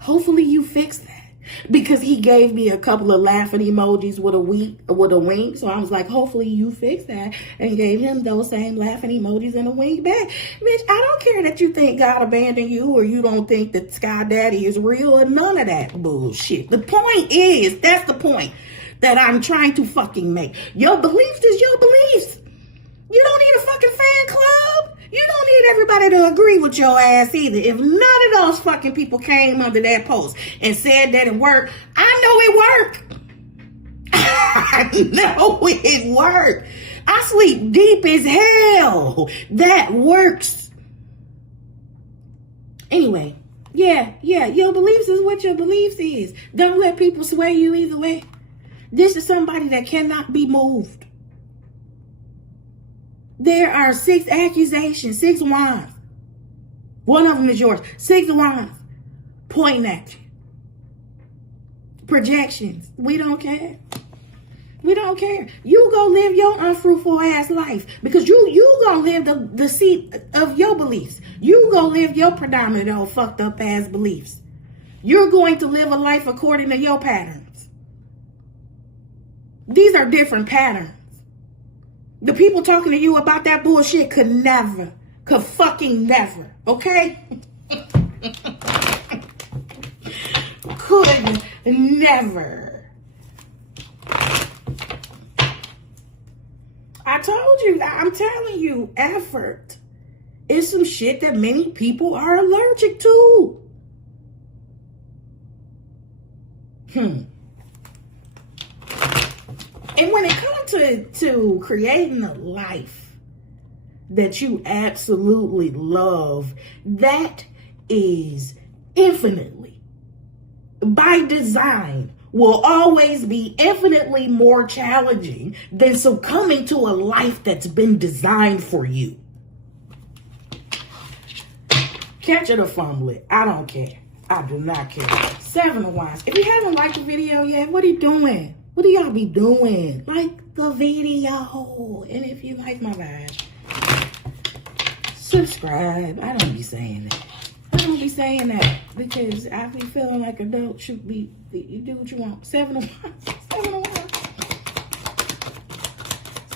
Hopefully you fix that. Because he gave me a couple of laughing emojis with a wink. So I was like, hopefully you fix that. And gave him those same laughing emojis and a wink back. Bitch, I don't care that you think God abandoned you or you don't think that Sky Daddy is real or none of that bullshit. The point is, that's the point that I'm trying to fucking make. Your beliefs is your beliefs. You don't need a fucking fan club. You don't need everybody to agree with your ass either. If none of those fucking people came under that post and said that it worked, I know it worked. I know it worked. I sleep deep as hell. That works. Anyway, yeah, your beliefs is what your beliefs is. Don't let people sway you either way. This is somebody that cannot be moved. There are 6 accusations, 6 wands. One of them is yours. 6 wands pointing at you. Projections. We don't care. We don't care. You go live your unfruitful ass life because you gonna live the seat of your beliefs. You go live your predominant old fucked up ass beliefs. You're going to live a life according to your patterns. These are different patterns. The people talking to you about that bullshit could fucking never, okay? Could never. I told you, I'm telling you, effort is some shit that many people are allergic to. And when it comes to creating a life that you absolutely love, that is infinitely, by design, will always be infinitely more challenging than succumbing to a life that's been designed for you. Catch it or fumble it. I don't care. I do not care. 7 of Wands. If you haven't liked the video yet, what are you doing? What do y'all be doing? Like the video. And if you like my vibe, subscribe. I don't be saying that. I don't be saying that because I be feeling like adults should be, you do what you want. 7 of Wands. 7 of Wands.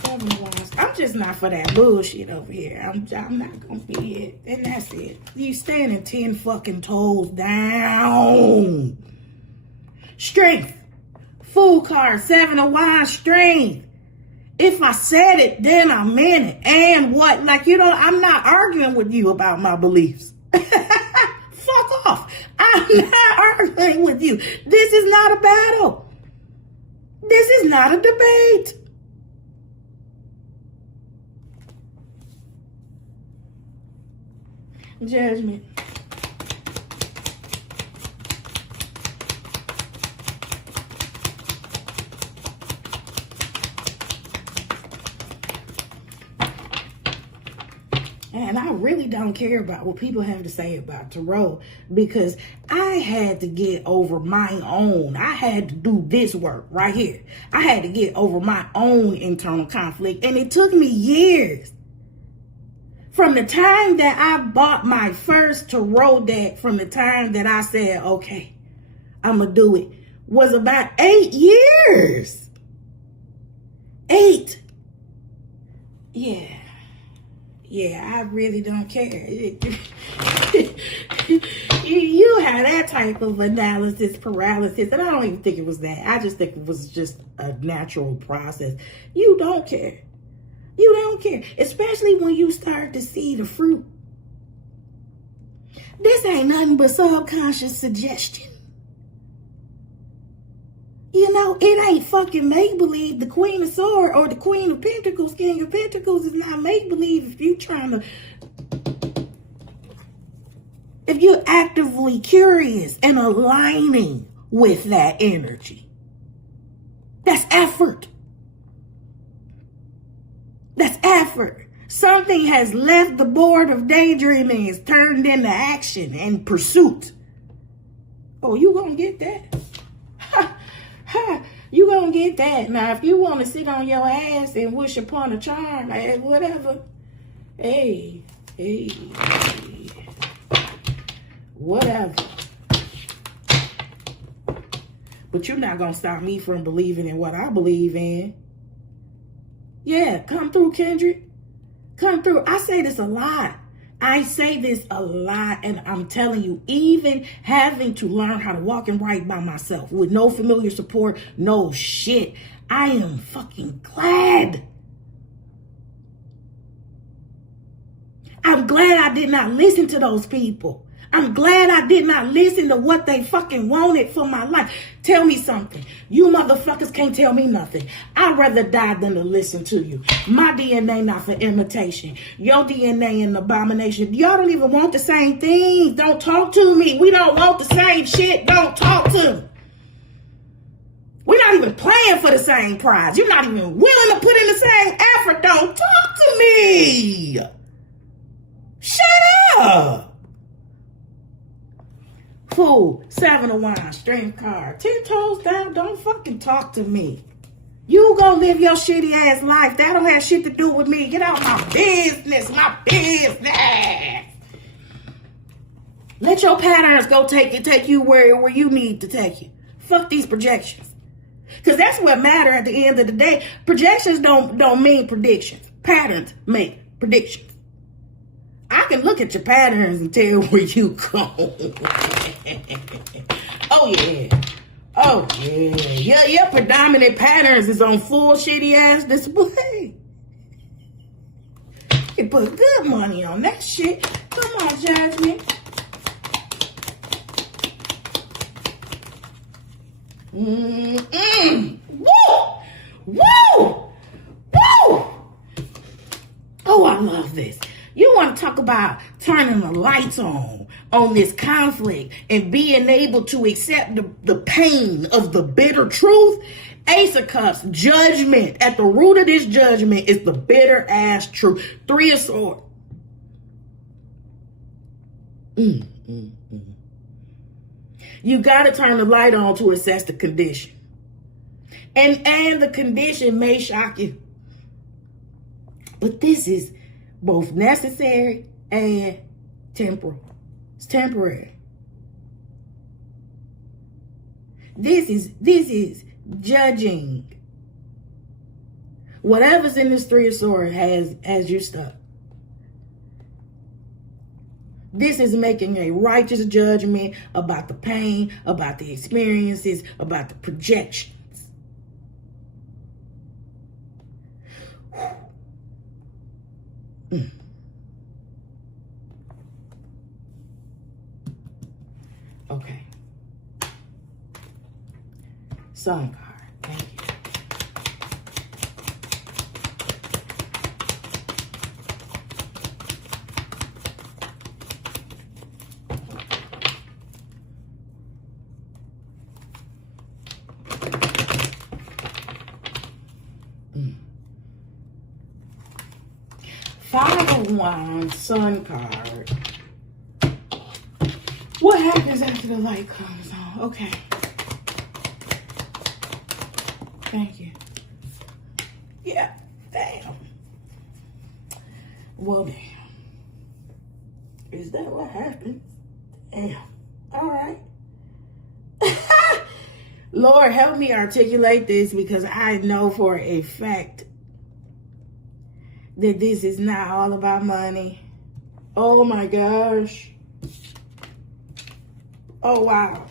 7 of Wands. I'm just not for that bullshit over here. I'm not gonna be it. And that's it. You standing 10 fucking toes down. Strength. Fool card. 7 of Wands. Strength. If I said it, then I meant it. And what? Like, you know, I'm not arguing with you about my beliefs. Fuck off. I'm not arguing with you. This is not a battle. This is not a debate. Judgment. And I really don't care about what people have to say about tarot because I had to get over my own. I had to do this work right here. I had to get over my own internal conflict. And it took me years. From the time that I bought my first tarot deck, from the time that I said, okay, I'm going to do it, was about 8 years. 8. Yeah. Yeah, I really don't care. You have that type of analysis paralysis, and I don't even think it was that. I just think it was just a natural process. You don't care. You don't care, especially when you start to see the fruit. This ain't nothing but subconscious suggestion. You know, it ain't fucking make-believe. The Queen of Swords or the Queen of Pentacles, King of Pentacles is not make-believe if you trying to, if you're actively curious and aligning with that energy. That's effort. That's effort. Something has left the board of daydreaming, is turned into action and pursuit. Oh, you gonna get that? You gonna get that. Now, if you want to sit on your ass and wish upon a charm, whatever. Hey. Whatever. But you're not gonna stop me from believing in what I believe in. Yeah, come through, Kendrick. Come through. I say this a lot. And I'm telling you, even having to learn how to walk and write by myself with no familiar support, no shit, I am fucking glad. I'm glad I did not listen to those people. I'm glad I did not listen to what they fucking wanted for my life. Tell me something. You motherfuckers can't tell me nothing. I'd rather die than to listen to you. My DNA not for imitation. Your DNA an abomination. Y'all don't even want the same things. Don't talk to me. We don't want the same shit. Don't talk to me. We're not even playing for the same prize. You're not even willing to put in the same effort. Don't talk to me. Shut up. Pooh, 7 of Wands, strength card. 10 toes down, don't fucking talk to me. You go live your shitty ass life. That don't have shit to do with me. Get out my business, Let your patterns go take you where you need to take you. Fuck these projections. Because that's what matter at the end of the day. Projections don't mean predictions. Patterns make predictions. I can look at your patterns and tell where you go. Oh yeah. Oh yeah. Your predominant patterns is on full shitty ass display. You put good money on that shit. Come on, Judgment. Woo! Woo! Woo! Oh, I love this. You want to talk about turning the lights on this conflict and being able to accept the pain of the bitter truth? Ace of Cups, judgment. At the root of this judgment is the bitter ass truth. Three of Swords. You got to turn the light on to assess the condition. And the condition may shock you. But this is both necessary and temporal. It's temporary. This is judging. Whatever's in this Three of Swords has you stuck. This is making a righteous judgment about the pain, about the experiences, about the projections. Okay. Sun card. Thank you. Five of Wands, Sun card. What happens after the light comes on? Okay. Thank you. Yeah, damn. Well, damn. Is that what happens? Damn. All right. Lord, help me articulate this, because I know for a fact that this is not all about money. Oh my gosh. Oh wow.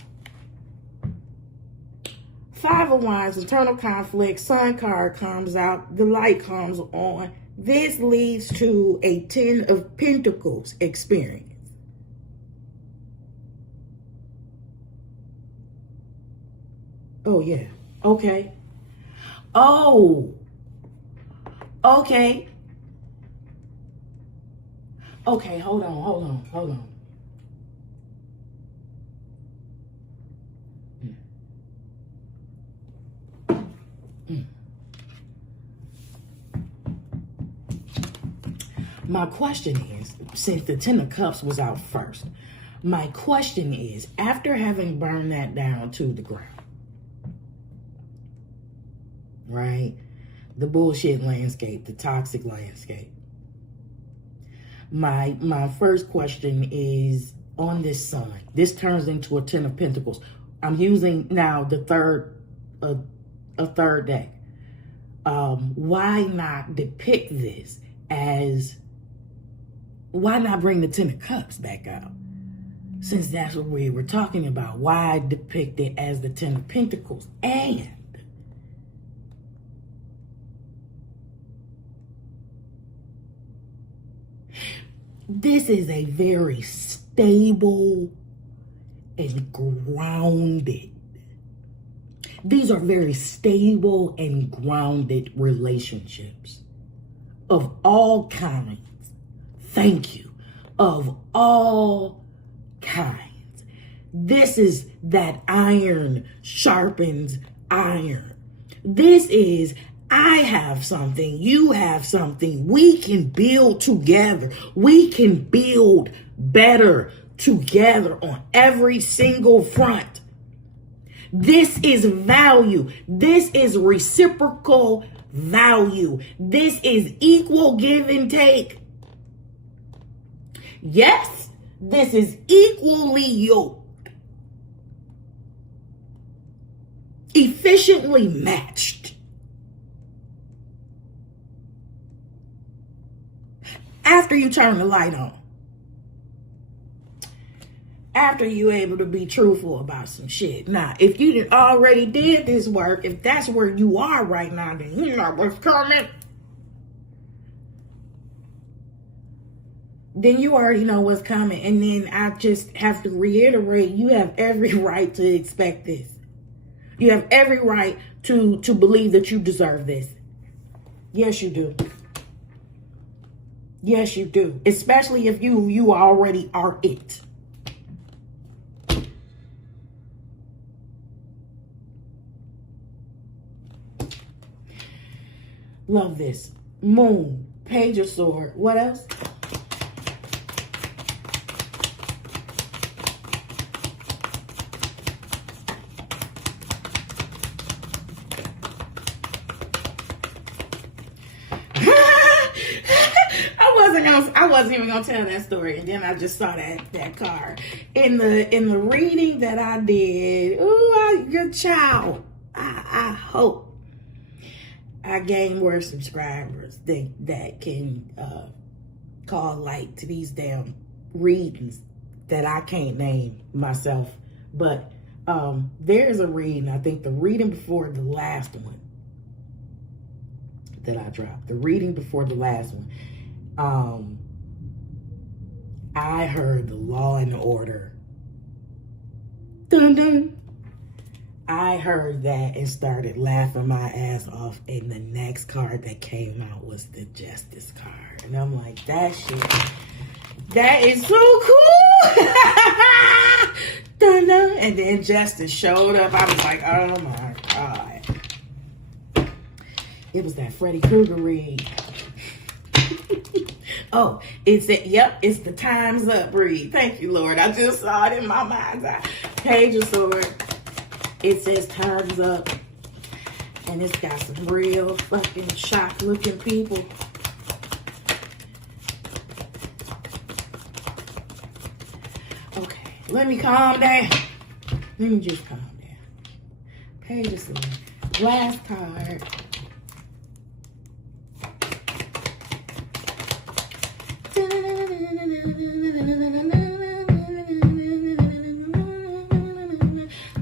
Five of Wands, internal conflict, Sun card comes out, the light comes on. This leads to a Ten of Pentacles experience. Oh yeah. Okay. Oh. Okay. Okay, hold on. My question is, since the Ten of Cups was out first, my question is, after having burned that down to the ground, right? The bullshit landscape, the toxic landscape. My first question is on this Sun. This turns into a Ten of Pentacles. I'm using now the third deck. Why not depict this as? Why not bring the Ten of Cups back out? Since that's what we were talking about. Why depict it as the Ten of Pentacles? And this is a very stable and grounded. These are very stable and grounded relationships of all kinds. Thank you. Of all kinds. This is that iron sharpens iron. This is, I have something, you have something. We can build together. We can build better together on every single front. This is value. This is reciprocal value. This is equal give and take. Yes, this is equally yoked. Efficiently matched. After you turn the light on. after you able to be truthful about some shit. Now, if you did already did this work, if that's where you are right now, then you know what's coming. Then you already know what's coming. And then I just have to reiterate, you have every right to expect this. You have every right to believe that you deserve this. Yes, you do. Yes, you do. Especially if you already are it. Love this. Moon, Page of Sword. What else? I wasn't even gonna tell that story, and then I just saw that card in the reading that I did. Ooh, good child. I hope I gain more subscribers that can call light to these damn readings that I can't name myself. But there's a reading, I think the reading before the last one that I dropped. The reading before the last one. I heard the Law and Order. Dun dun. I heard that and started laughing my ass off. And the next card that came out was the Justice card. And I'm like, that is so cool. Dun dun. And then Justice showed up. I was like, oh my God. It was that Freddy Krueger read. Oh, it's the Time's Up read. Thank you, Lord. I just saw it in my mind's eye. Page of Sword. It says Time's Up. And it's got some real fucking shocked looking people. Okay, let me calm down. Let me just calm down. Page of Sword. Last card.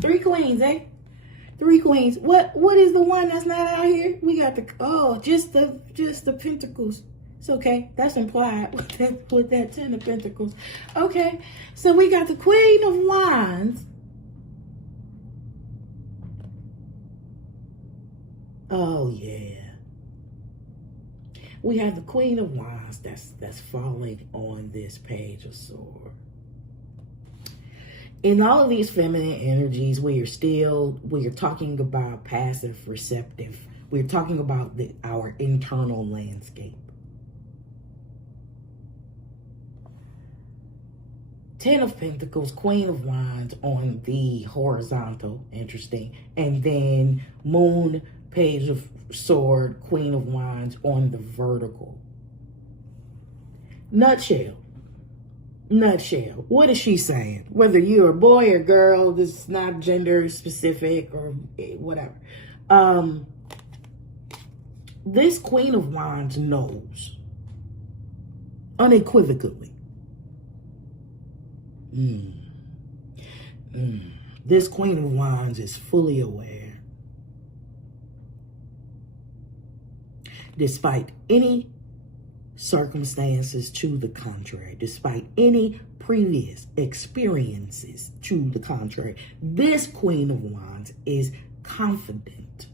3 queens, eh? 3 queens. What is the one that's not out here? We got just the pentacles. It's okay. That's implied with that 10 of pentacles. Okay. So we got the Queen of Wands. Oh yeah. We have the Queen of Wands that's falling on this Page of Swords. In all of these feminine energies, we are talking about passive receptive. We're talking about our internal landscape. 10 of Pentacles, Queen of Wands on the horizontal, interesting. And then Moon, Page of Sword, Queen of Wands on the vertical. Nutshell. What is she saying? Whether you're a boy or girl, this is not gender specific or whatever. This Queen of Wands knows unequivocally. This Queen of Wands is fully aware. Despite any circumstances to the contrary, despite any previous experiences to the contrary, this Queen of Wands is confident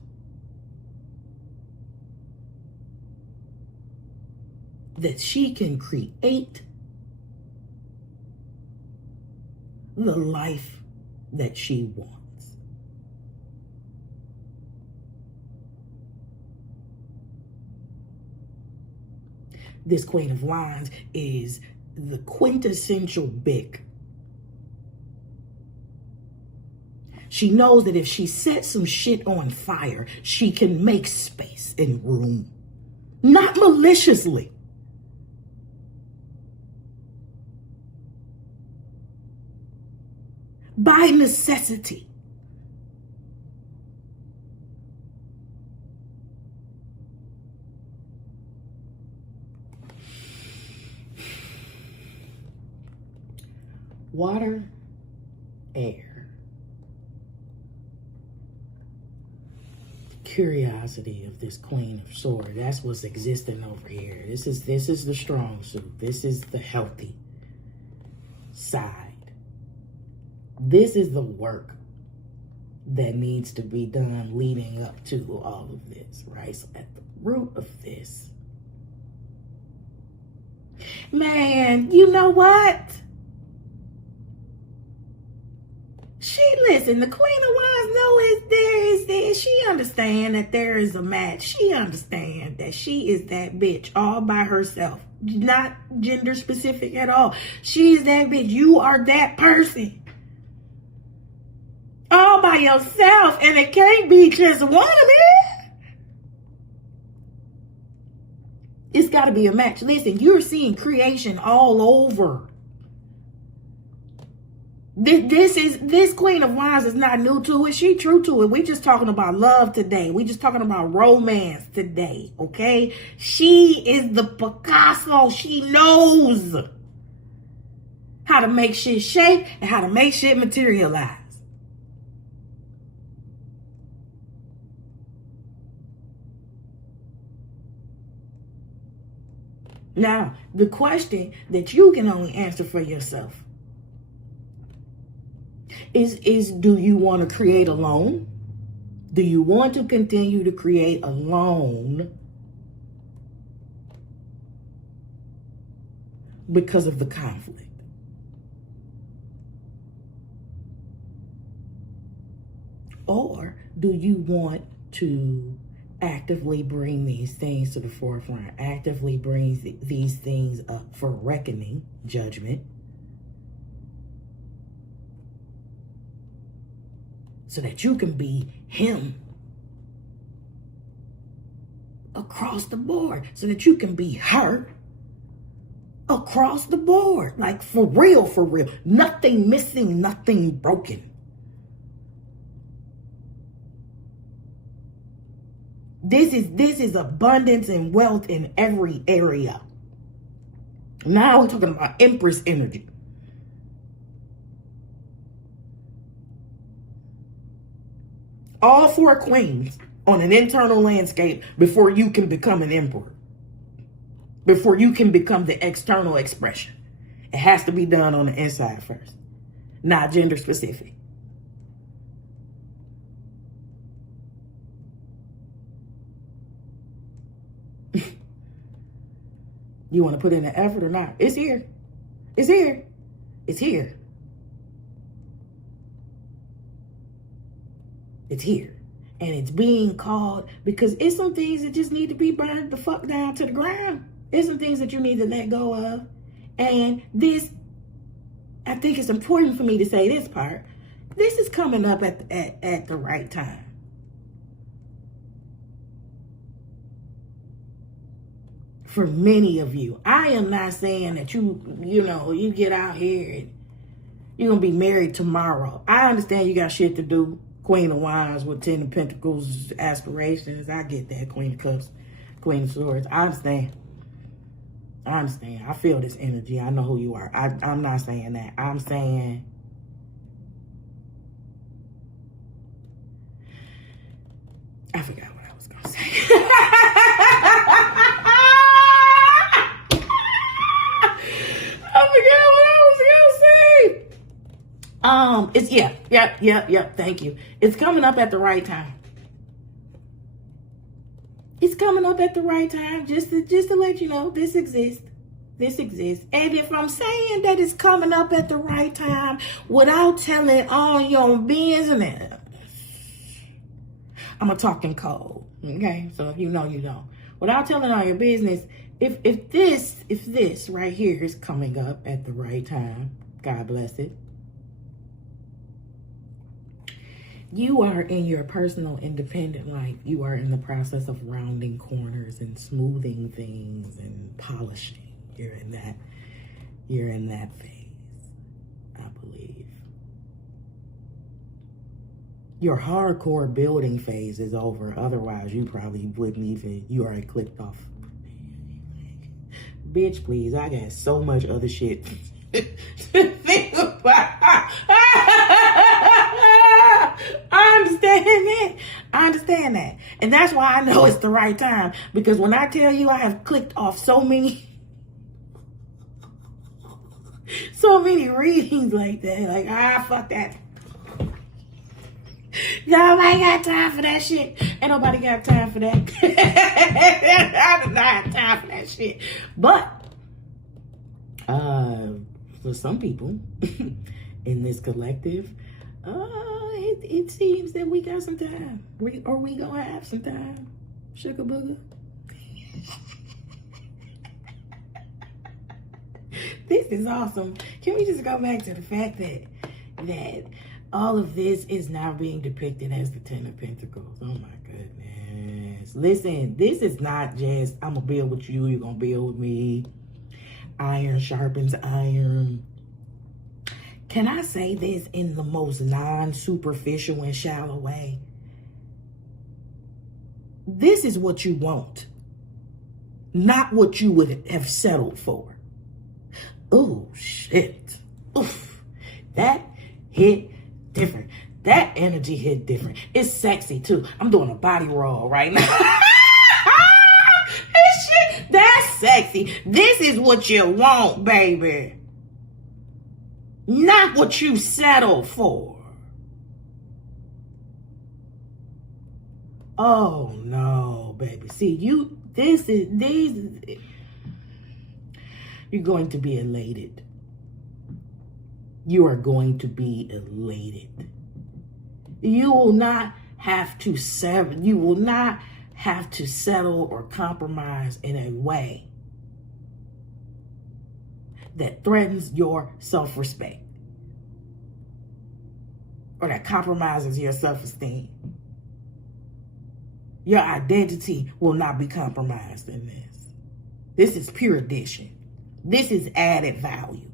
that she can create the life that she wants. This Queen of Wands is the quintessential big. She knows that if she sets some shit on fire, she can make space and room. Not maliciously. By necessity. Water air. Curiosity of this Queen of Swords. That's what's existing over here. This is the strong suit. This is the healthy side. This is the work that needs to be done leading up to all of this, right? So at the root of this, man, you know what? Listen, the Queen of Wands she understand that there is a match. She understand that she is that bitch all by herself. Not gender specific at all. She is that bitch. You are that person. All by yourself. And it can't be just one of them. It's got to be a match. Listen, you're seeing creation all over. This Queen of Wands is not new to it. She true to it. We just talking about love today. We just talking about romance today. Okay? She is the Picasso. She knows how to make shit shake and how to make shit materialize. Now, the question that you can only answer for yourself is do you want to create alone? Do you want to continue to create alone because of the conflict? Or do you want to actively bring these things to the forefront, actively bring these things up for reckoning, judgment, so that you can be him across the board, so that you can be her across the board, like for real, nothing missing, nothing broken. This is abundance and wealth in every area. Now we're talking about Empress energy. All four queens on an internal landscape before you can become an emperor. Before you can become the external expression. It has to be done on the inside first. Not gender specific. You want to put in the effort or not? It's here. It's here. It's here. It's here. And it's being called because it's some things that just need to be burned the fuck down to the ground. It's some things that you need to let go of. And this, I think it's important for me to say this part. This is coming up at the right time. For many of you, I am not saying that you get out here and you're going to be married tomorrow. I understand you got shit to do. Queen of Wands with 10 of Pentacles aspirations. I get that. Queen of Cups, Queen of Swords. I understand. I feel this energy. I know who you are. I'm not saying that. I'm saying I forgot what I was going to say. It's thank you. It's coming up at the right time. It's coming up at the right time. Just to let you know, this exists. This exists. And if I'm saying that it's coming up at the right time without telling all your business, I'm a talking code. Okay? So if you know, you know. Without telling all your business, if this right here is coming up at the right time, God bless it. You are in your personal independent life. You are in the process of rounding corners and smoothing things and polishing. You're in that phase, I believe. Your hardcore building phase is over. Otherwise, you probably wouldn't even, you already clicked off. Bitch, please, I got so much other shit Think about. I understand that. And that's why I know it's the right time. Because when I tell you I have clicked off so many readings like that. Like, fuck that. Nobody got time for that shit. Ain't nobody got time for that. I do not have time for that shit. But for some people in this collective, it seems that we got some time. We gonna have some time. Sugar booger. This is awesome. Can we just go back to the fact that all of this is now being depicted as the Ten of Pentacles? Oh my goodness. Listen, this is not just, I'm gonna build with you, you're gonna build with me. Iron sharpens iron. Can I say this in the most non-superficial and shallow way? This is what you want, not what you would have settled for. Oh, shit. Oof. That hit different. That energy hit different. It's sexy, too. I'm doing a body roll right now. This shit, that's sexy. This is what you want, baby. Not what you settled for. Oh, no, baby. See, you're going to be elated. You are going to be elated. You will not have to settle or compromise in a way that threatens your self-respect or that compromises your self-esteem. Your identity will not be compromised in this. This is pure addition. This is added value.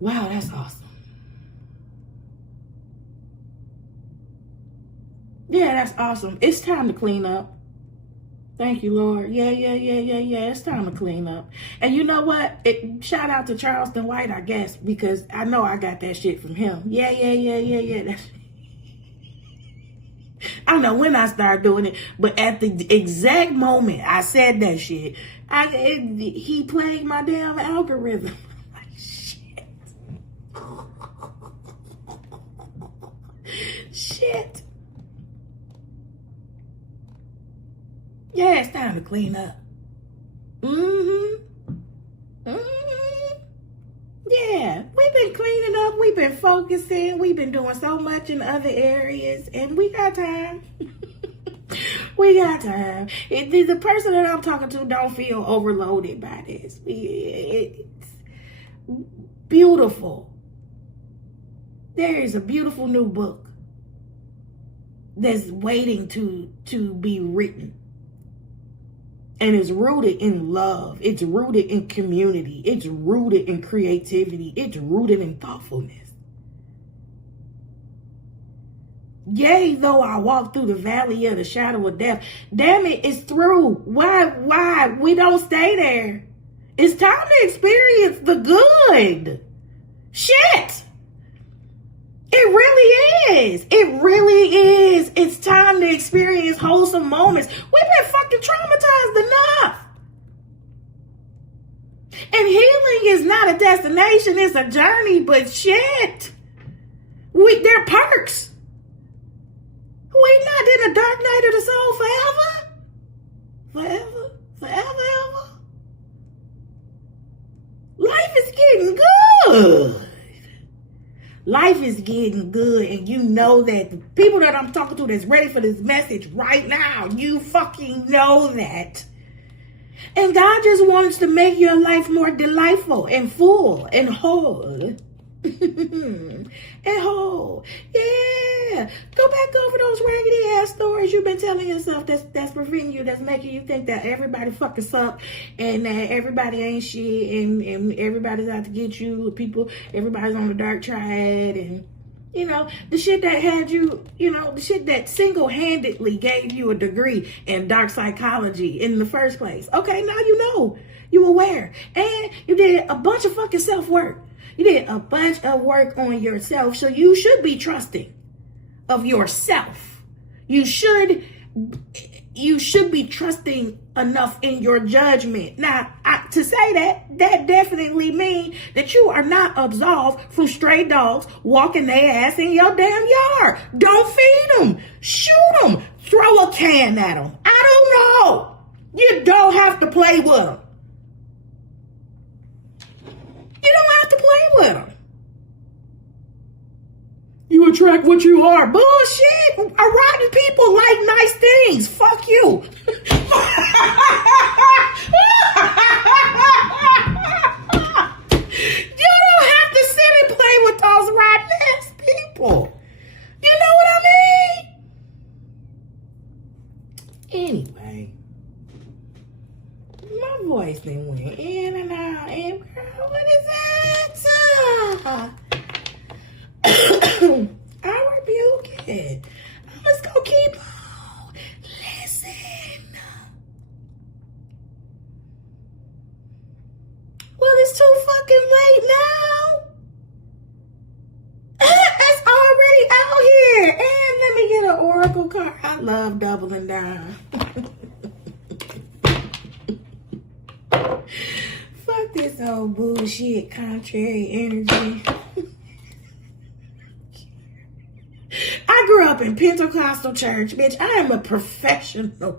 Wow, that's awesome. Yeah, that's awesome. It's time to clean up. Thank you, Lord. Yeah. It's time to clean up. And you know what? Shout out to Charleston White, I guess, because I know I got that shit from him. Yeah. I don't know when I started doing it, but at the exact moment I said that shit, he played my damn algorithm. Like, shit. Yeah, it's time to clean up. Yeah, we've been cleaning up. We've been focusing. We've been doing so much in other areas, and we got time. We got time. The person that I'm talking to don't feel overloaded by this. It's beautiful. There is a beautiful new book that's waiting to be written. And it's rooted in love. It's rooted in community. It's rooted in creativity. It's rooted in thoughtfulness. Yea, though I walk through the valley of the shadow of death. Damn it, it's through. Why? We don't stay there. It's time to experience the good. Shit. It really is. It really is. It's time to experience wholesome moments. We've been fucking traumatized enough. And healing is not a destination, it's a journey, but shit. There are perks. We not in a dark night of the soul forever. Forever. Life is getting good. Life is getting good, and you know that the people that I'm talking to that's ready for this message right now, you fucking know that. And God just wants to make your life more delightful and full and whole. And whole. Yeah. Go back over those raggedy ass stories you've been telling yourself that's preventing you, that's making you think that everybody fucking suck and that everybody ain't shit and everybody's out to get you. Everybody's on the dark triad and You know, the shit that had you, the shit that single-handedly gave you a degree in dark psychology in the first place. Okay, now you know. You aware. And you did a bunch of fucking self-work. You did a bunch of work on yourself. So you should be trusting of yourself. You should be trusting enough in your judgment. Now, to say that definitely means that you are not absolved from stray dogs walking their ass in your damn yard. Don't feed them. Shoot them. Throw a can at them. I don't know. You don't have to play with them. You don't have to play with them. You attract what you are. Bullshit. Rotten people like nice things. Fuck you. You don't have to sit and play with those rotten ass people. You know what I mean? Anyway. My voice then went in and out. And girl, what is that? I rebuke it. I'm just gonna keep on. Listen. Well, it's too fucking late now. It's already out here. And let me get an oracle card. I love doubling down. Fuck this old bullshit contrary energy. I grew up in Pentecostal church, bitch. I am a professional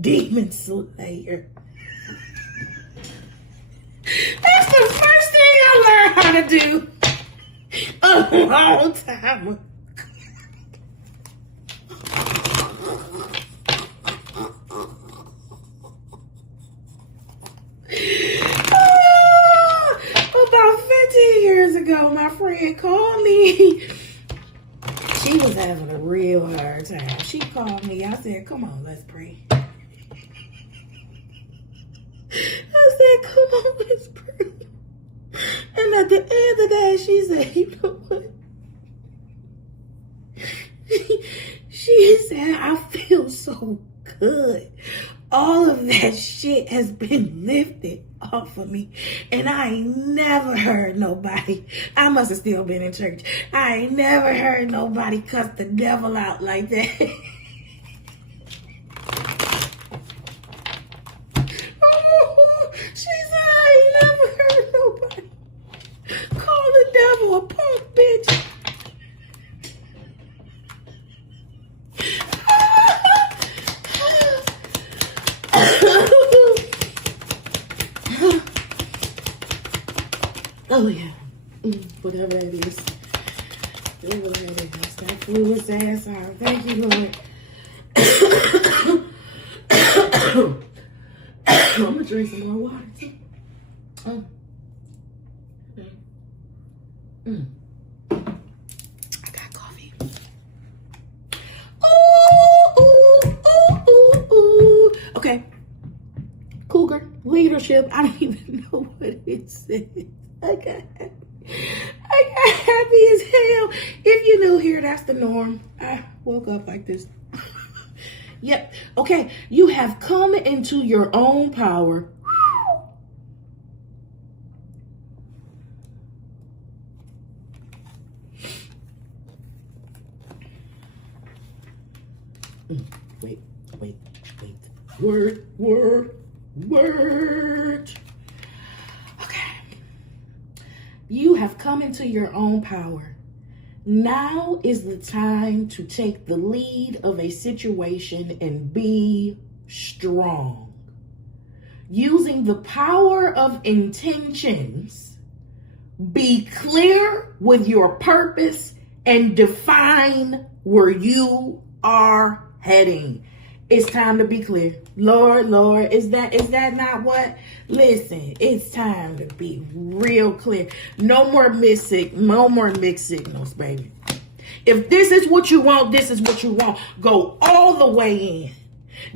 demon slayer. That's the first thing I learned how to do a long time ago. About 15 years ago, my friend called me. She was having a real hard time. She called me. I said, come on, let's pray. I said, come on, let's pray. And at the end of that, she said, you know what? She said, I feel so good. All of that shit has been lifted off of me. And I ain't never heard nobody, I must have still been in church. I ain't never heard nobody cuss the devil out like that. She said, I ain't never heard nobody call the devil a punk bitch. Oh yeah, whatever that is. Whatever that is. That flew his ass out. Thank you, Lord. I'm gonna drink some more water too. I got coffee. Ooh. Okay. Cougar leadership. I don't even know what it says. I got happy as hell. If you're new here, that's the norm. I woke up like this. Yep. Okay. You have come into your own power. Wait. Word. You have come into your own power. Now is the time to take the lead of a situation and be strong. Using the power of intentions, be clear with your purpose and define where you are heading. It's time to be clear. Lord, is that not what? Listen, it's time to be real clear. No more mixed signals, baby. If this is what you want, this is what you want. Go all the way in.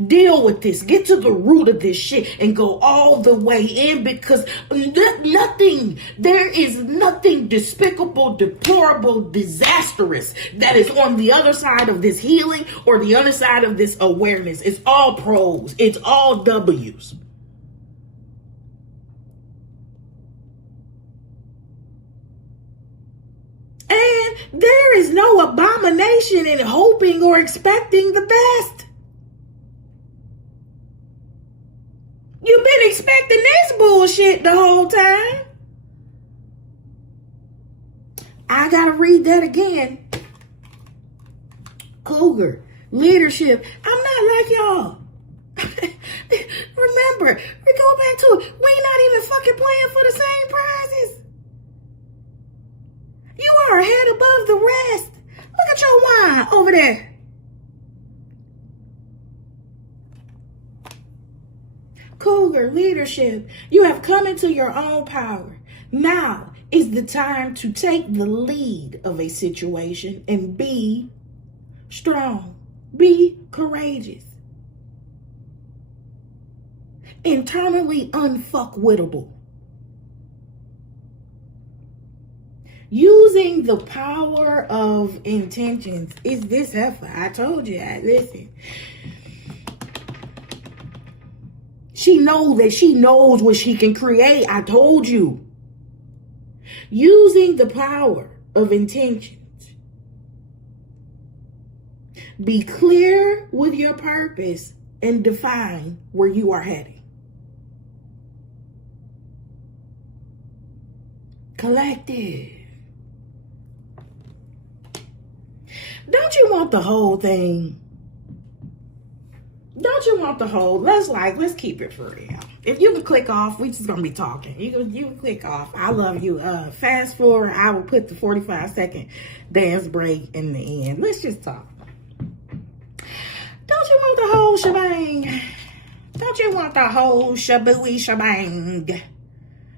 Deal with this. Get to the root of this shit and go all the way in, because there is nothing despicable, deplorable, disastrous that is on the other side of this healing or the other side of this awareness. It's all pros. It's all W's. And there is no abomination in hoping or expecting the best. You've been expecting this bullshit the whole time. I gotta read that again. Cougar, leadership. I'm not like y'all. Remember, we go back to it. We not even fucking playing for the same prizes. You are a head above the rest. Look at your wine over there. Cougar, leadership. You have come into your own power. Now is the time to take the lead of a situation and be strong. Be courageous. Internally unfuckwittable. Using the power of intentions is this effort. I told you, listen. She knows that she knows what she can create. I told you. Using the power of intentions. Be clear with your purpose and define where you are heading. Collective. Don't you want the whole thing? Don't you want the whole? Let's keep it for real. If you can click off, we just gonna be talking. You can click off. I love you. Fast forward. I will put the 45-second dance break in the end. Let's just talk. Don't you want the whole shebang? Don't you want the whole shabooey shebang?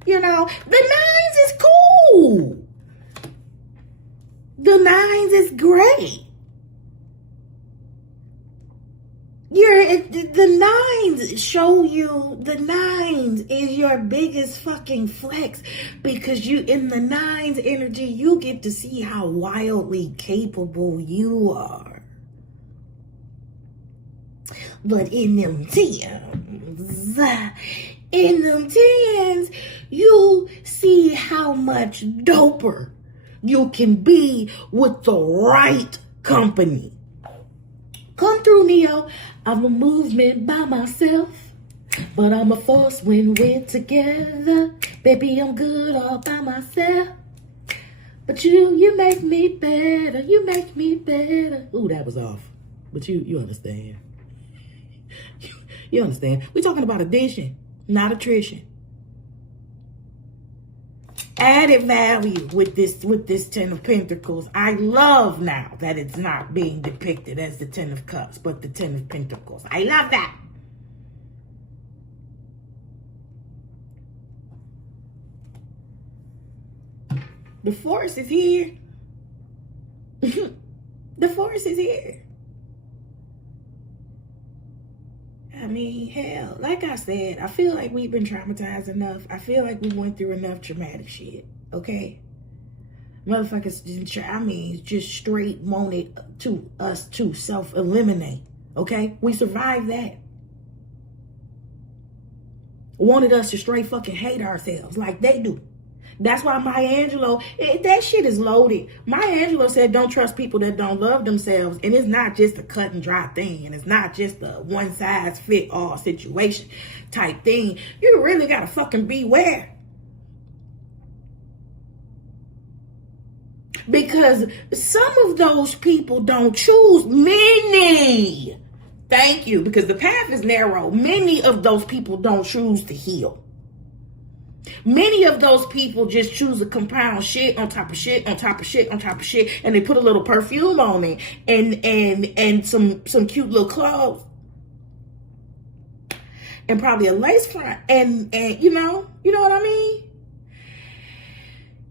You know, the nines is cool. The nines is great. The nines show you, the nines is your biggest fucking flex, because you, in the nines energy, you get to see how wildly capable you are. But in them tens, you see how much doper you can be with the right company. Come through, Neo. I'm a movement by myself, but I'm a force when we're together. Baby, I'm good all by myself, but you make me better. You make me better. Ooh, that was off, but you understand. You understand. We're talking about addition, not attrition. Added value with this Ten of Pentacles. I love now that it's not being depicted as the Ten of Cups, but the Ten of Pentacles. I love that. The force is here. The force is here. I mean, hell, like I said, I feel like we've been traumatized enough. I feel like we went through enough traumatic shit, okay? Motherfuckers, just straight wanted us to self-eliminate, okay? We survived that. Wanted us to straight fucking hate ourselves like they do. That's why Maya Angelou, that shit is loaded. Maya Angelou said, don't trust people that don't love themselves. And it's not just a cut and dry thing. And it's not just a one size fit all situation type thing. You really got to fucking beware. Because some of those people don't choose. Many. Thank you. Because the path is narrow. Many of those people don't choose to heal. Many of those people just choose to compound shit on top of shit on top of shit on top of shit, and they put a little perfume on it and some cute little clothes and probably a lace front and you know what I mean?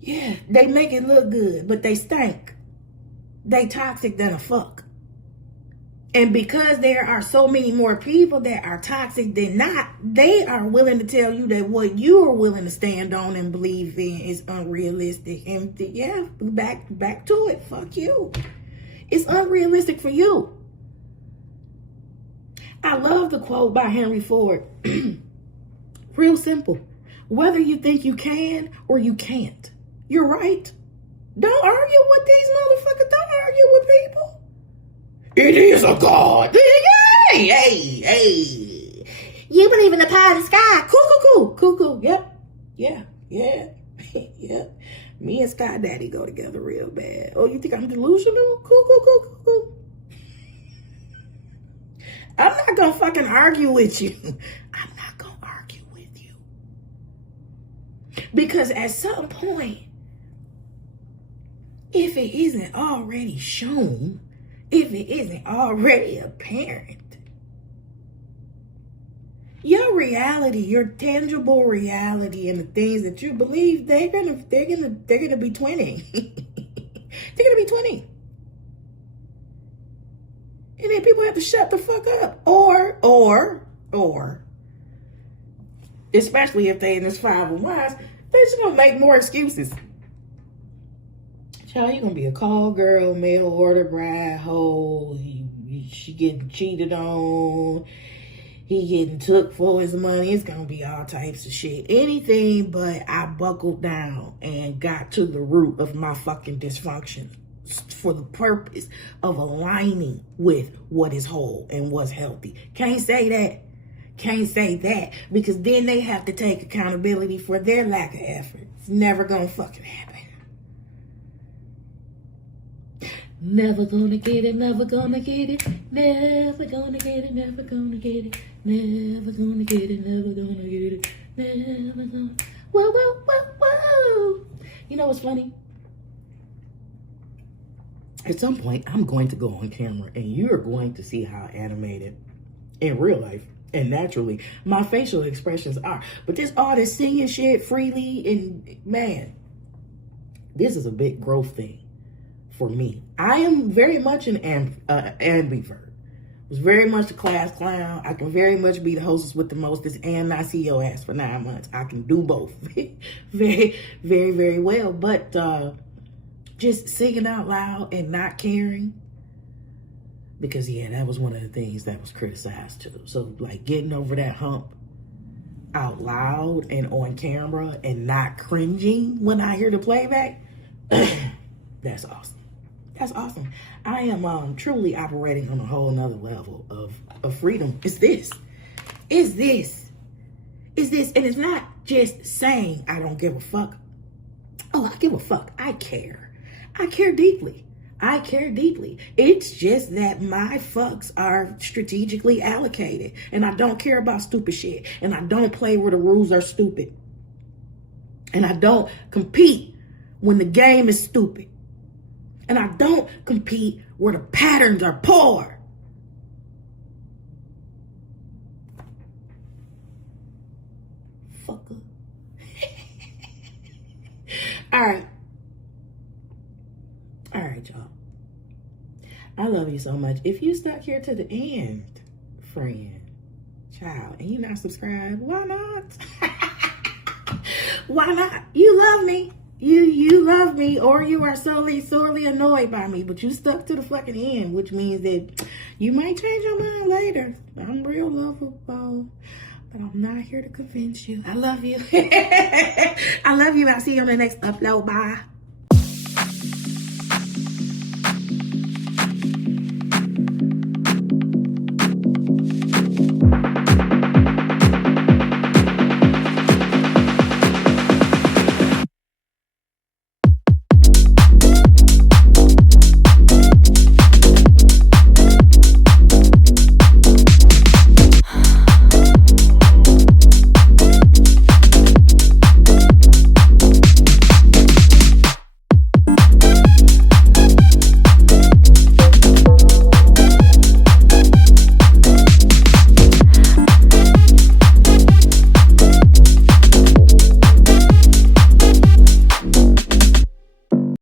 Yeah, they make it look good, but they stink. They toxic than a fuck. And because there are so many more people that are toxic than not, they are willing to tell you that what you are willing to stand on and believe in is unrealistic. And yeah, back to it. Fuck you. It's unrealistic for you. I love the quote by Henry Ford. Real simple. Whether you think you can or you can't, you're right. Don't argue with these motherfuckers. Don't argue with people. It is a God. Hey, hey, hey. You believe in the pie in the sky. Cool. Yep. Yeah. Yep. Me and Sky Daddy go together real bad. Oh, you think I'm delusional? Cool. I'm not gonna fucking argue with you. I'm not gonna argue with you. Because at some point, if it isn't already shown, if it isn't already apparent, your reality, your tangible reality, and the things that you believe, they're gonna be 20. They're gonna be 20. And then people have to shut the fuck up. Or, especially if they in this 5 of wise, they're just gonna make more excuses. Child, you gonna be a call girl, mail order bride, hoe. She getting cheated on. He getting took for his money. It's gonna be all types of shit. Anything but I buckled down and got to the root of my fucking dysfunction for the purpose of aligning with what is whole and what's healthy. Can't say that because then they have to take accountability for their lack of effort. It's never gonna fucking happen. Never gonna get it, never gonna get it, never gonna get it, never gonna get it, never gonna get it, never gonna get it, never gonna. Whoa. You know what's funny? At some point, I'm going to go on camera and you're going to see how animated in real life and naturally my facial expressions are. But this all this singing shit freely, and man, this is a big growth thing for me. I am very much an ambivert. Was very much a class clown. I can very much be the hostess with the mostest and not see your ass for 9 months. I can do both very well. But just singing out loud and not caring, because yeah, that was one of the things that was criticized too. So like getting over that hump out loud and on camera and not cringing when I hear the playback, that's awesome. That's awesome. I am truly operating on a whole nother level of freedom. It's this. And it's not just saying I don't give a fuck. Oh, I give a fuck. I care deeply. It's just that my fucks are strategically allocated. And I don't care about stupid shit. And I don't play where the rules are stupid. And I don't compete when the game is stupid. And I don't compete where the patterns are poor. Fucker. All right, y'all. I love you so much. If you stuck here to the end, friend, child, and you're not subscribed, why not? Why not? You love me. You love me, or you are sorely annoyed by me, but you stuck to the fucking end, which means that you might change your mind later. I'm real lovable, but I'm not here to convince you. I love you. I love you. I'll see you on the next upload. Bye.